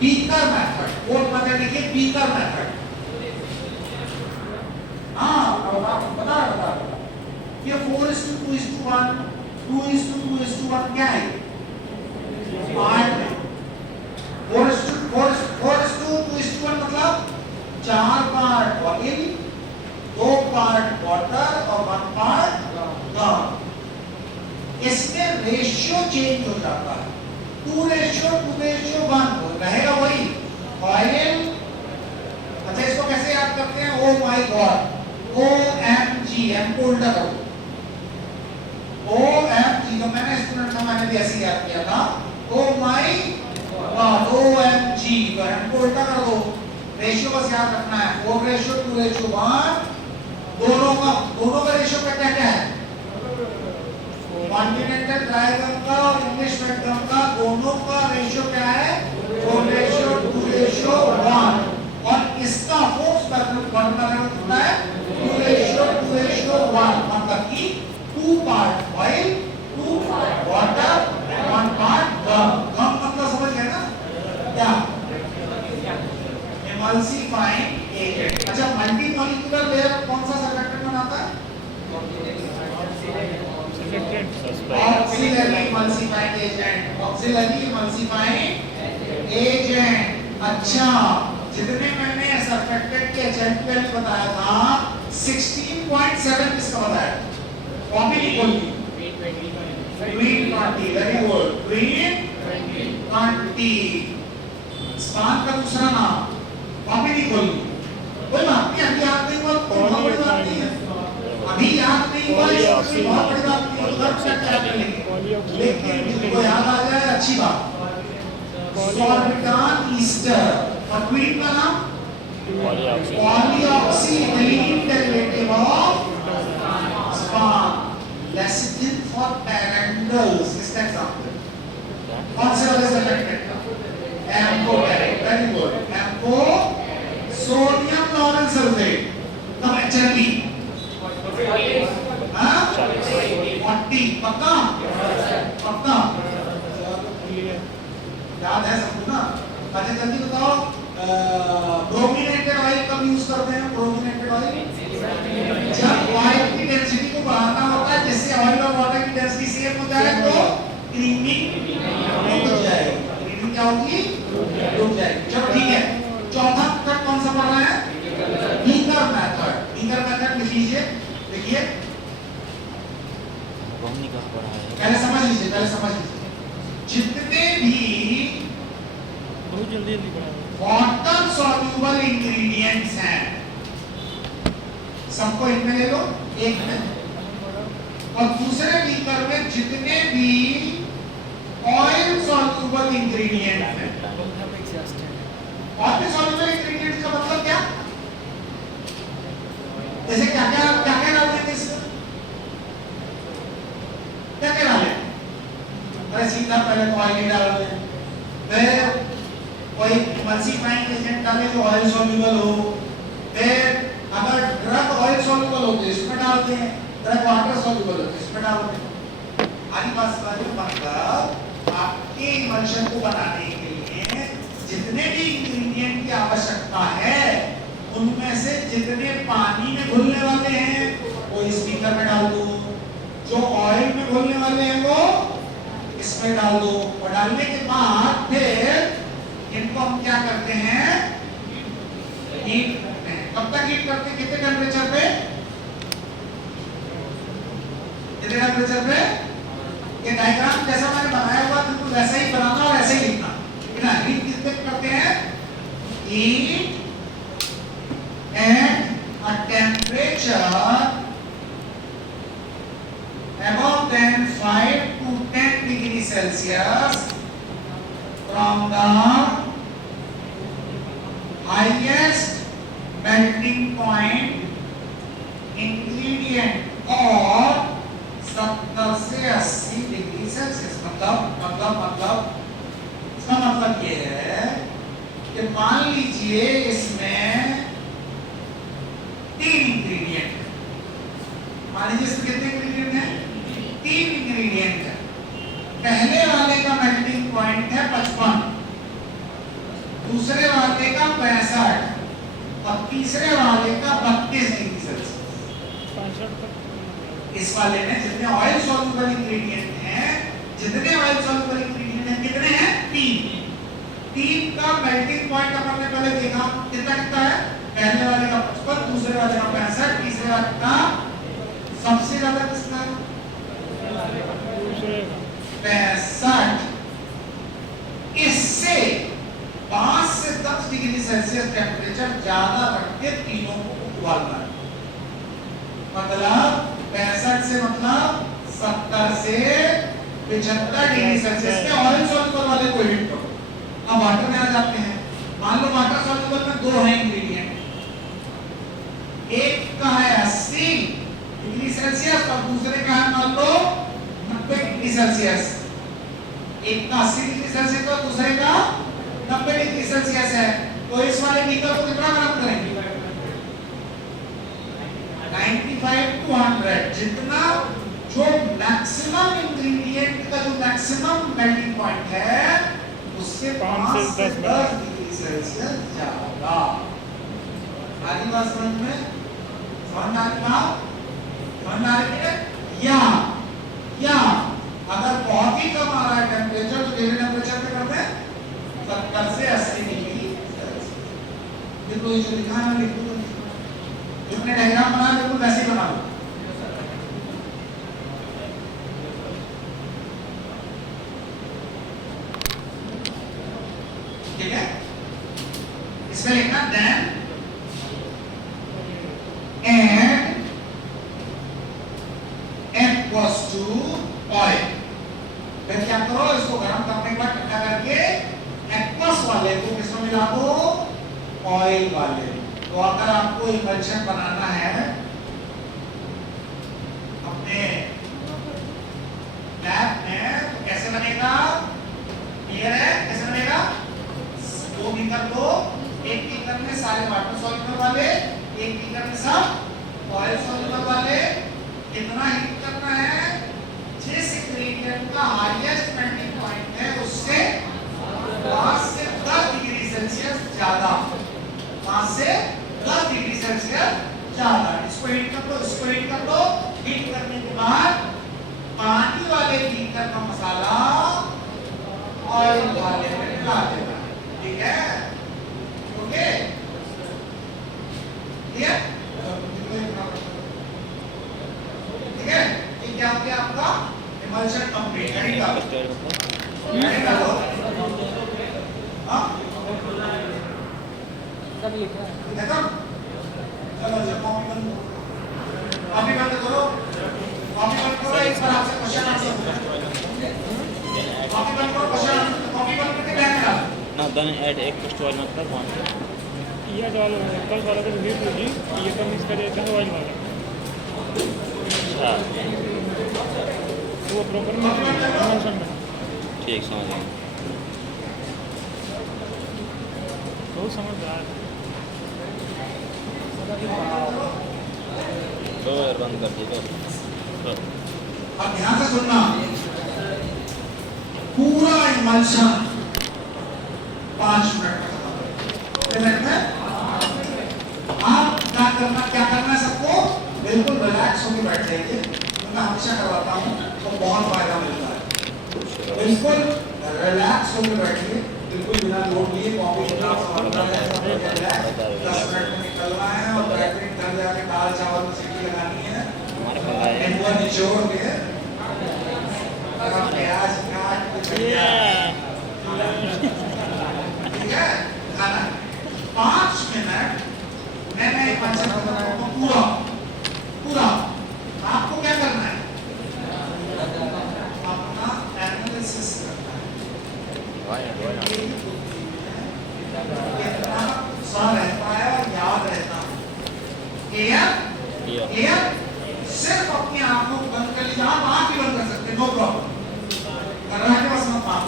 बीकर मेथड। फोर्थ मेथड लिखिए बीकर मेथड। हाँ बता ये 4:2:1 2:2:1 क्या है? पार्ट है। 4:2:1 मतलब 4 पार्ट ऑयल, 2 पार्ट वाटर और 1 पार्ट गम। इसमें रेशियो चेंज हो जाता है। 2:2:1 रहेगा वही ऑयल। अच्छा, इसको कैसे याद करते हैं? Oh my god, OMG, M को उल्टा करो। OMG तो मैंने स्टूडेंट था, मैंने भी ऐसे याद किया था। ओ माय गॉड, OMG तो एम को उल्टा कर दो। रेशियो बस याद रखना है, 4:2:1। दोनों का रेशियो क्या क्या है? कॉन्टिनेंटल ड्राई गम का और इंग्लिश वेट गम का दोनों का रेशियो क्या है? 4:2:1। और इसका फोर्स होता है 2:2:1, मतलब कि 2 part oil, 2 part water, 1 part gum. Gum मतलब समझ गए ना क्या? Emulsifying agent. अच्छा, मल्टी मॉलिक्यूलर लेयर कौन सा सर्फेक्टेंट बनाता है? Auxiliary emulsifying agent. Auxiliary emulsifying agent. अच्छा, जितने मैंने सर्फेक्टेंट के एजेंट वैल्यू बताया था 16.7 किसका बताया? कॉपी नहीं खोलनी। Green 20, very good, green 20। Span का दूसरा नाम, कॉपी नहीं खोलनी। कोई बात नहीं, अभी याद नहीं हुआ, बहुत बड़ी बात नहीं है। अभी याद नहीं हुआ, इसमें बहुत बड़ी बात नहीं है, उधर चेक कर लेंगे। लेकिन जिनको याद आ जाए अच्छी बात। सॉर्बिटॉन ईस्टर और क्वीन का नाम polyoxy polyoxyethylene derivative of Span lecithin for parenterals इसका एग्जांपल कौन से वाले सेलेक्टेड का amphoteric very good ampho sodium lauryl sulphate तो एचएलई हां 40 पक्का पक्का याद है सबको ना अच्छा जल्दी बताओ ब्रोमिनेटेड ऑयल कब यूज करते हैं ब्रोमिनेटेड ऑयल जब ऑयल की डेंसिटी को बढ़ाना होता है जिससे ऑयल और वाटर की डेंसिटी सेम हो जाए तो क्रीमिंग रुक जाएगी क्रीमिंग क्या होगी रुक जाएगी चलो ठीक है चौथा मेथड कौन सा पढ़ रहा है फिंगर मेथड लिख लीजिए देखिए हमने कहाँ पढ़ा है पहले समझ लीजिए जितने भी बहुत जल्दी जल्दी पढ़ा है। वाटर सॉल्युबल इंग्रेडिएंट्स हैं सबको इनमें ले लो एक में और दूसरे बीकर में जितने भी ऑयल सॉल्युबल इंग्रेडिएंट हैं ऑयल सॉल्युबल इंग्रेडिएंट्स का मतलब क्या जैसे क्या डालते हैं इसमें क्या डालें अरे सीधा पहले तो ऑयल ही डाल दें फिर कोई एमल्सिफाइंग एजेंट डाले जो ऑयल सॉल्युबल हो फिर अगर ड्रग ऑयल सॉल्युबल हो तो इसमें डालते हैं ड्रग वाटर सॉल्युबल हो तो इसमें डालते हैं आदि बात मतलब आपके इमल्शन को बनाने के लिए जितने भी इंग्रेडिएंट की आवश्यकता है उनमें से जितने पानी में घुलने वाले हैं वो इस बीकर में डाल दो जो ऑयल में घुलने वाले हैं वो इसमें डाल दो और डालने के बाद फिर इनको हम क्या करते हैं हीट करते हैं कब तक हीट करते हैं कितने टेम्परेचर पे ये डायग्राम जैसा मैंने बनाया हुआ बिल्कुल वैसा ही बनाना और ऐसे ही लिखना ना हीट कितने पे करते हैं heat at a temperature above than 5 to 10 degree Celsius from the highest melting point ingredient और 70 से 80 डिग्री सेल्सियस मतलब इसका मतलब ये है कि मान लीजिए इसमें 3 इंग्रेडिएंट मान लीजिए इसमें कितने इंग्रेडिएंट हैं 3 इंग्रेडिएंट है पहले वाले का मेल्टिंग पॉइंट है 55 दूसरे वाले का 65 और तीसरे वाले का 32 डिग्री सेल्सियस इस वाले में जितने ऑयल सॉल्युबल इंग्रेडिएंट हैं जितने ऑयल सॉल्युबल इंग्रेडिएंट हैं कितने हैं 3 का मेल्टिंग पॉइंट अपन ने पहले देखा कितना है पहले वाले का 55 दूसरे वाले का 65 तीसरे वाले का सबसे ज्यादा किसका 65 इससे 5 से 10 डिग्री सेल्सियस टेम्परेचर ज्यादा रख के तीनों को उबालना है मतलब 65 से मतलब 70 से 75 डिग्री सेल्सियस के ऑयल सॉल्युबल वाले को हीट करो अब वाटर में आ जाते हैं मान लो वाटर सॉल्युबल में दो हैं इंग्रेडिएंट एक का है 80 डिग्री सेल्सियस और दूसरे का है मान लो 90 डिग्री सेल्सियस एक का 80 डिग्री सेल्सियस और दूसरे का 90 डिग्री सेल्सियस है तो इस वाले बीकर को कितना गर्म करेंगे 95 to 100 जितना जो मैक्सिमम इंग्रेडिएंट का जो मैक्सिमम मेल्टिंग पॉइंट है उससे 5 से 10 डिग्री सेल्सियस ज्यादा आदि बात समझ में या अगर बहुत ही कम आ रहा है टेम्परेचर तो डेली टेम्परेचर पे करते हैं 70 से 80 डिग्री देखो ये जो लिखा है लिख दो जो मैंने डायग्राम बनाया बिल्कुल वैसे ही बना लो ठीक है इसमें लिखना then and equals to oil फिर क्या करो इसको गर्म करने के बाद ठंडा करके वाले को किसमें मिला दो, ऑयल वाले। तो अगर आपको इमल्शन बनाना है अपने लैब में तो कैसे बनेगा, क्लियर है कैसे बनेगा? दो बीकर लो, एक बीकर में सारे वाटर सॉल्यूबल वाले, एक बीकर में सब ऑयल सॉल्यूबल वाले। कितना हीट करना है, जिस इंग्रेडिएंट का हाईएस्ट मेल्टिंग पॉइंट है उससे 5 से 10 डिग्री सेल्सियस ज्यादा, 5 से 10 डिग्री सेल्सियस ज्यादा। इसको हीट कर दो, इसको हीट कर दो। हीट करने के बाद पानी वाले बीकर का मसाला ऑयल वाले में मिला देना, ठीक है? Okay, clear? ठीक है, ये क्या हो गया आपका इमल्शन कंप्लीट। रेडी का रेडी कर लो। हाँ सब लिखा है। देखो, चलो जी कॉपी बंद करो, कॉपी बंद करो, कॉपी बंद करो। इस पर आपसे क्वेश्चन आंसर कॉपी बंद करो, क्वेश्चन आंसर कॉपी बंद करके बैठ जाओ। Now then add a first oil मतलब one. ये डालो कल वाला तो हीट होगी, ये तो मिक्स कर देते हैं ऑयल वाला, अच्छा वो प्रॉपर में इमल्शन में ठीक समझ गया। बहुत समझदार है। तो यार बंद कर दीजिए तो अब ध्यान से सुनना, पूरा इमल्शन 5 मिनट में खत्म हो। कितने मिनट में? आप क्या करना है सबको बिल्कुल रिलैक्स होकर बैठ जाइए। मैं हमेशा करवाता हूँ तो बहुत फायदा मिलता है। बिल्कुल रिलैक्स होकर बैठिए, बिल्कुल बिना लोड लिए। कॉफी ग्लास और रिलैक्स 10 मिनट में निकलना है और बेहतरीन घर जाके दाल चावल में सीटी लगानी है। हमारे पास है इनको निचोड़ के प्याज काट ठीक है खाना। 5 मिनट मैंने एक पंचर बनाया पूरा पूरा। आपको क्या करना है, अपना एनालिसिस करना है, कितना सा रहता है और याद रहता है। क्लियर? सिर्फ अपनी आंखों को बंद कर लीजिए। आप आंख भी बंद कर सकते हैं, नो प्रॉब्लम। करना के बस मत पाप,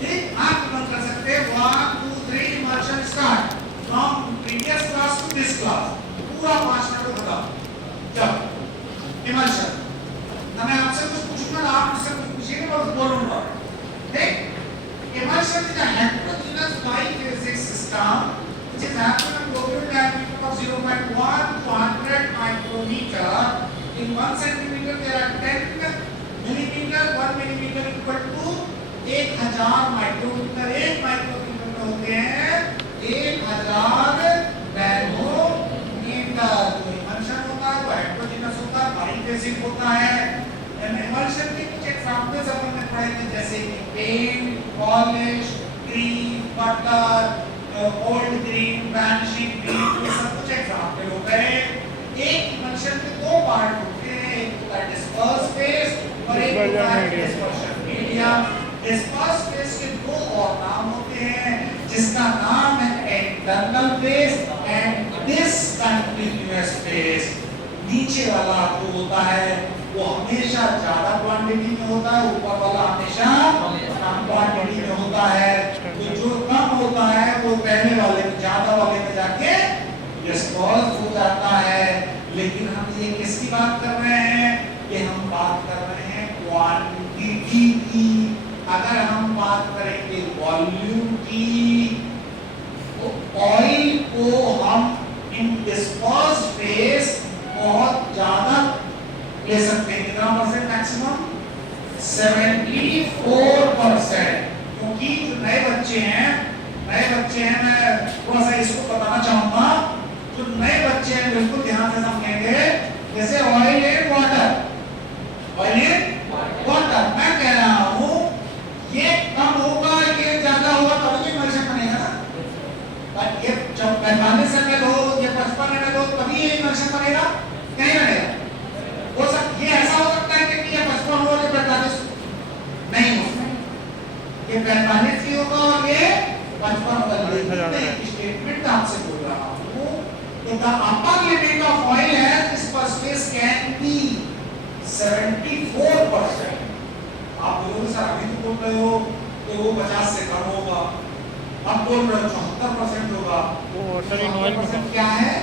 ठीक? आंख बंद कर सकते हैं। 1 2 3 emulsion start from previous class to this class. पूरा 5 मिनट में बताओ। जब इमल्शन ना मैं आपसे कुछ पूछूंगा ना आप मुझसे कुछ पूछिएगा, मैं बस बोलूंगा, ठीक? Immersion is a heterogeneous biphasic system which is happening in global diameter of 0.1 to 100 micrometer. In 1 centimeter there are 10 millimeter. 1 millimeter equal to 1000 micrometer. 1 micrometer में होते हैं 1000 नैनोमीटर। तो इमल्शन होता है वो हेटेरोजेनस होता है, बाइफेसिक होता है। इमल्शन के कुछ एग्जांपल्स अपन ने पढ़े थे, जैसे कि paint, polish, cream, butter, old cream, vanishing cream, ये सब कुछ एग्जांपल हो गए। एक इमल्शन के 2 पार्ट होते हैं, एक होता है डिस्पर्स फेज और एक होता है डिस्पर्शन मीडियम। डिस्पर्स फेज के 2 और नाम होते हैं, जिसका नाम है internal phase and discontinuous phase. नीचे वाला जो होता है वो हमेशा ज्यादा क्वांटिटी में होता है, ऊपर वाला हमेशा कम क्वांटिटी में होता है। तो जो कम होता है वो पहले वाले में ज्यादा वाले में जाके डिस्पर्स हो जाता है। लेकिन हम ये किसकी बात कर रहे हैं, ये हम बात कर रहे हैं क्वांटिटी की। अगर हम बात करेंगे वॉल्यूम की, तो ऑयल को हम इन डिस्पर्स फेज बहुत ज्यादा ले सकते हैं। कितना परसेंट मैक्सिमम? 74%। क्योंकि जो नए बच्चे हैं, मैं थोड़ा सा इसको बताना चाहूंगा। जो नए बच्चे हैं बिल्कुल ध्यान से समझेंगे। जैसे ऑयल एंड वाटर, मैं कह रहा हूं ये कम होगा, ये ज्यादा होगा, तभी तो इमल्शन बनेगा ना। पर ये जब 45 ml हो, ये 55 ml हो, तभी ये इमल्शन बनेगा, नहीं बनेगा। हो सकता ये ऐसा हो सकता है कि ये 55 हो या 45, The upper limit of oil has dispersed space can be 74%. आप बोलोगे सर अभी तो बोल रहे हो कि वो 50 से कम होगा, अब बोल रहे हो 74% होगा। वो वाटर इन ऑयल में क्या है?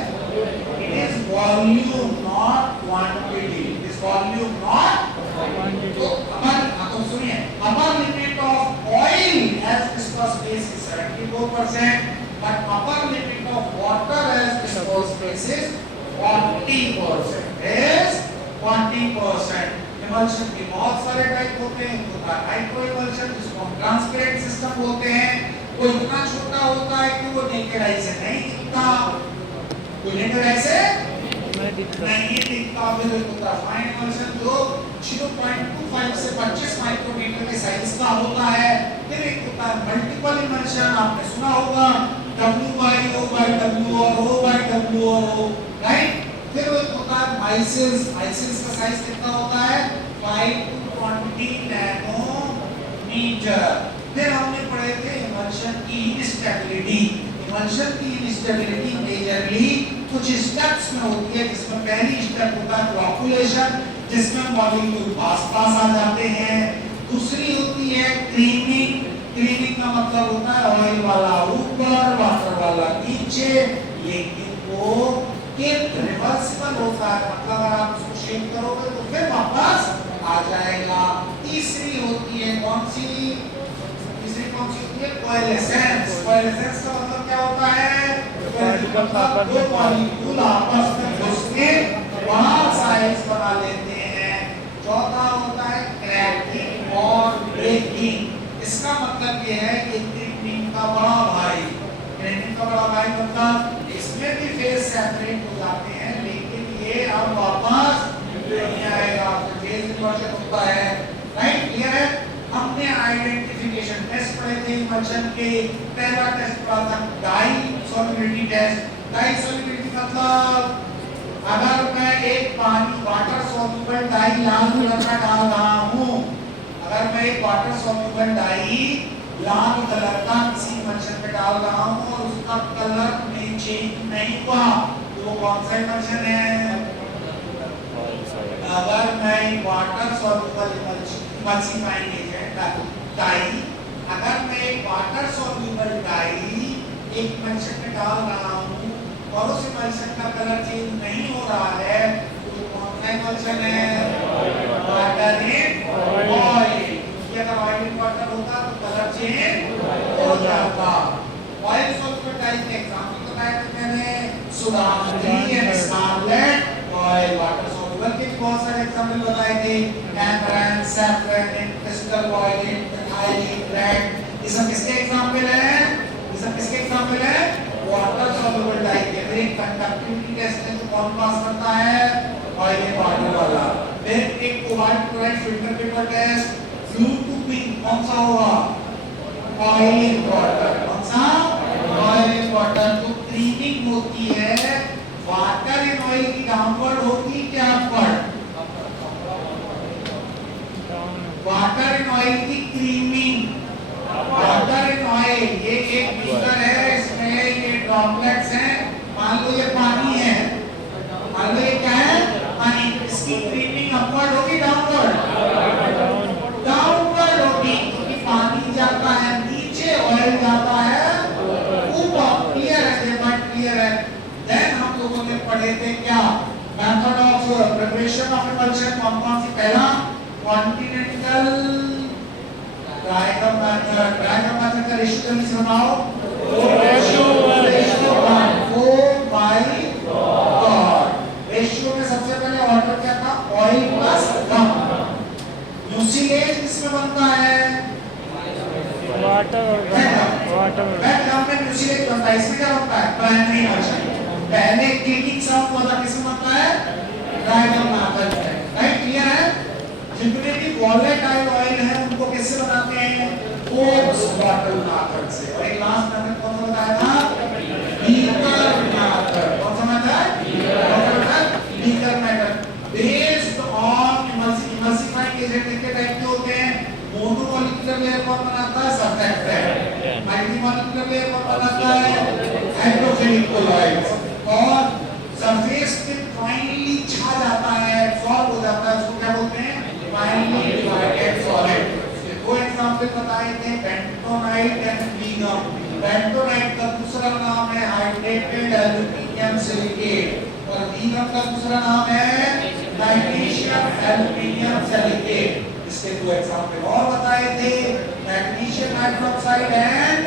It is volume not quantity. It is volume not quantity. तो अपन सुनिए, upper limit of oil as dispersed space is 74%, but upper limit of water as dispersed space is 40%. Is 40%. Emulsion के बहुत सारे टाइप होते हैं, होता है माइक्रो इमल्शन जिसको हम ट्रांसपेरेंट सिस्टम बोलते हैं। वो इतना छोटा होता है कि वो नेकेड आई से नहीं दिखता, वो नेकेड आई से नहीं दिखता। फिर एक होता है फाइन इमल्शन जो 0.25 से 25 माइक्रोमीटर के साइज का होता है। फिर एक होता है मल्टीपल इमल्शन, आपने सुना होगा W/O/W और O/W, राइट। फिर एक होता है माइसिल्स, माइसिल्स का साइज कितना होता है 5 to 20 नैनोमीटर। फिर हमने पढ़े थे इमल्शन की इंस्टेबिलिटी। इमल्शन की इंस्टेबिलिटी मेजरली कुछ स्टेप्स में होती है, जिसमें पहली स्टेप होता है फ्लॉकुलेशन, जिसमें मॉलिक्यूल पास आ जाते हैं। दूसरी होती है क्रीमिंग। क्रीमिंग का मतलब होता है ऑयल वाला ऊपर, वाटर वाला नीचे, लेकिन वो रिवर्सिबल होता है, मतलब अगर आप उसको शेप करोगे तो फिर वापस आ जाएगा। तीसरी होती है कौन सी? तीसरी कौन सी होती है? कोएलेसेंस। कोएलेसेंस का मतलब क्या होता है? दो मॉलिक्यूल आपस में घुस के बड़ा साइज बना लेते हैं। चौथा होता है क्रैकिंग और ब्रेकिंग। इसका मतलब ये है कि क्रीमिंग का बड़ा भाई, क्रीमिंग का बड़ा भाई मतलब इसमें भी फेस सेपरेट हो जाते हैं, लेकिन ये अब वापस नहीं आएगा, फेस इन्वर्जन होता है, राइट। क्लियर है? हमने आइडेंटिफिकेशन टेस्ट पढ़े थे इमल्शन के। पहला टेस्ट पढ़ा था dye solubility test. Dye solubility मतलब अगर मैं एक पानी वाटर सॉल्युबल डाई लाल कलर का डाल रहा हूँ, अगर मैं एक वाटर सॉल्युबल डाई लाल कलर का किसी इमल्शन में डाल रहा हूँ और उसका कलर में चेंज नहीं हुआ, तो वो कौन सा इमल्शन है? अगर मैं water soluble emulsifying agent dye, अगर मैं एक वाटर सॉल्युबल डाई एक इमल्शन में डाल रहा हूँ और उस इमल्शन का कलर चेंज नहीं हो रहा है, तो कौन सा इमल्शन है? Water in oil. अगर ऑयल इन वाटर होता तो कलर चेंज हो जाता। ऑयल सॉल्युबल डाई के एग्जांपल बताए थे मैंने, सुदामानी and scarlet oil. Water soluble के बहुत सारे एग्जांपल बताए थे, amaranth, saffron, crystal oil, methyl, red. ये सब किसके एग्जांपल हैं? ये सब किसके एग्जांपल हैं? वाटर सॉल्युबल डाई के। फिर एक कंडक्टिविटी टेस्ट है जो कौन पास करता है? ऑयल इन वाटर वाला। फिर एक cobalt chloride filter paper test. Blue to pink कौन सा होगा? Oil in water. कौन सा? Oil in water. तो क्रीमिंग होती है वाटर इन ऑयल की डाउनवर्ड होती क्या अपवर्ड? वाटर इन ऑयल की क्रीमिंग। वाटर इन ऑयल, ये एक बीकर है, इसमें ये ड्रॉपलेट्स हैं, मान लो ये पानी है, मान लो ये क्या है? पानी। इसकी क्रीमिंग अपवर्ड होगी डाउनवर्ड? डाउनवर्ड होगी, क्योंकि पानी जाता है नीचे, ऑयल जाता है ऊपर। क्लियर है? ये बात क्लियर है? देन हम लोगों ने पढ़े थे क्या? Method of preparation of emulsion. कौन सी? पहला continental diagram method. Diagram method का रेशियो जल्दी से बनाओ। Ratio 4/God। रेशियो में सबसे पहले ऑर्डर क्या था? ऑयल प्लस गम। म्यूसिलेज किसमें बनता है? वाटर और वाटर। गम में म्यूसिलेज बनता है। इसमें क्या बनता है? Primary emulsion. पहले क्लिकिंग साउंड वाला किसमें बनता है? डायग्राम मेथड है, राइट। क्लियर है? जितने भी वॉलेटाइल ऑयल है उनको किससे बनाते हैं? ओक्स बॉटल मेथड से। और एक लास्ट मेथड कौन सा बताया था? Beaker method. कौन सा method? Beaker method. Based on emulsifying agent कितने टाइप के होते हैं? मोनोमॉलिक्यूलर लेयर कौन बनाता है? सर्फेक्टेंट। मल्टीमॉलिक्यूलर लेयर कौन बनाता है? Hydrophilic colloids. और सरफेस पे फाइनली छा जाता है, एब्सॉर्ब हो जाता है, उसको क्या बोलते हैं? Finally divided solid. दो एग्जांपल बताए थे, बेंटोनाइट एंड वीनम। बेंटोनाइट का दूसरा नाम है हाइड्रेटेड एल्यूमिनियम सिलिकेट और वीनम का दूसरा नाम है मैग्नीशियम एल्यूमिनियम सिलिकेट। इसके दो एग्जांपल और बताए थे, magnesium hydroxide and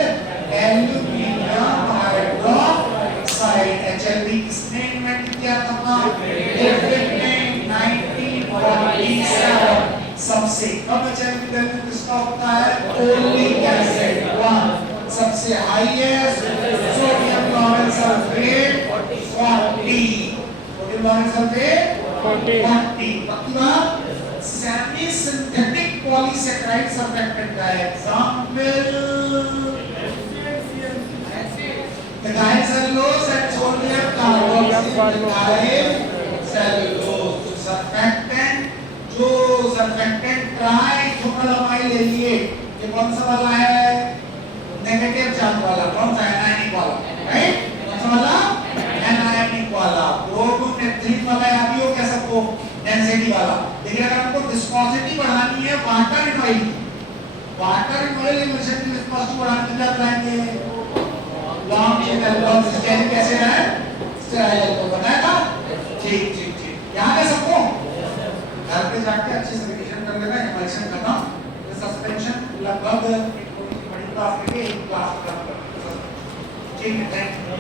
aluminium hydroxide. HLB किसने इन्वेंट किया था? डेविड ने 1947। सबसे कम HLB वैल्यू किसका होता है? Oleic acid 1। सबसे highest sodium chloride sulphate 40। Sodium chloride sulphate 40। बाकी बात सेमी सिंथेटिक पॉलीसैकेराइड सरफेक्टेंट का example methyl cellulose and sodium carboxyl cellulose। जो सरफेक्टेंट ट्राइथोनोलामाइड ले लिए, ये कौन सा वाला है? नेगेटिव चार्ज वाला। कौन सा? एनायनिक वाला, राइट? कौन सा वाला? एनायनिक वाला। ब्रोमोनेफ्रिन वाला याद ही हो क्या सबको? डेंसिटी वाला। लेकिन अगर हमको विस्कोसिटी बढ़ानी है वाटर इन ऑयल इमल्शन की विस्कोसिटी बढ़ाने के लिए लगाएंगे long chain alcohol systemic acid है, स्टेराइल अल्कोहल। बताया था? ठीक। याद है सबको? घर पे जाके अच्छे से रिवीजन कर लेना। इमल्शन खत्म, सस्पेंशन लगभग एक थोड़ी सी बड़ी क्लास के लिए एक क्लास खत्म कर। ठीक है, थैंक यू।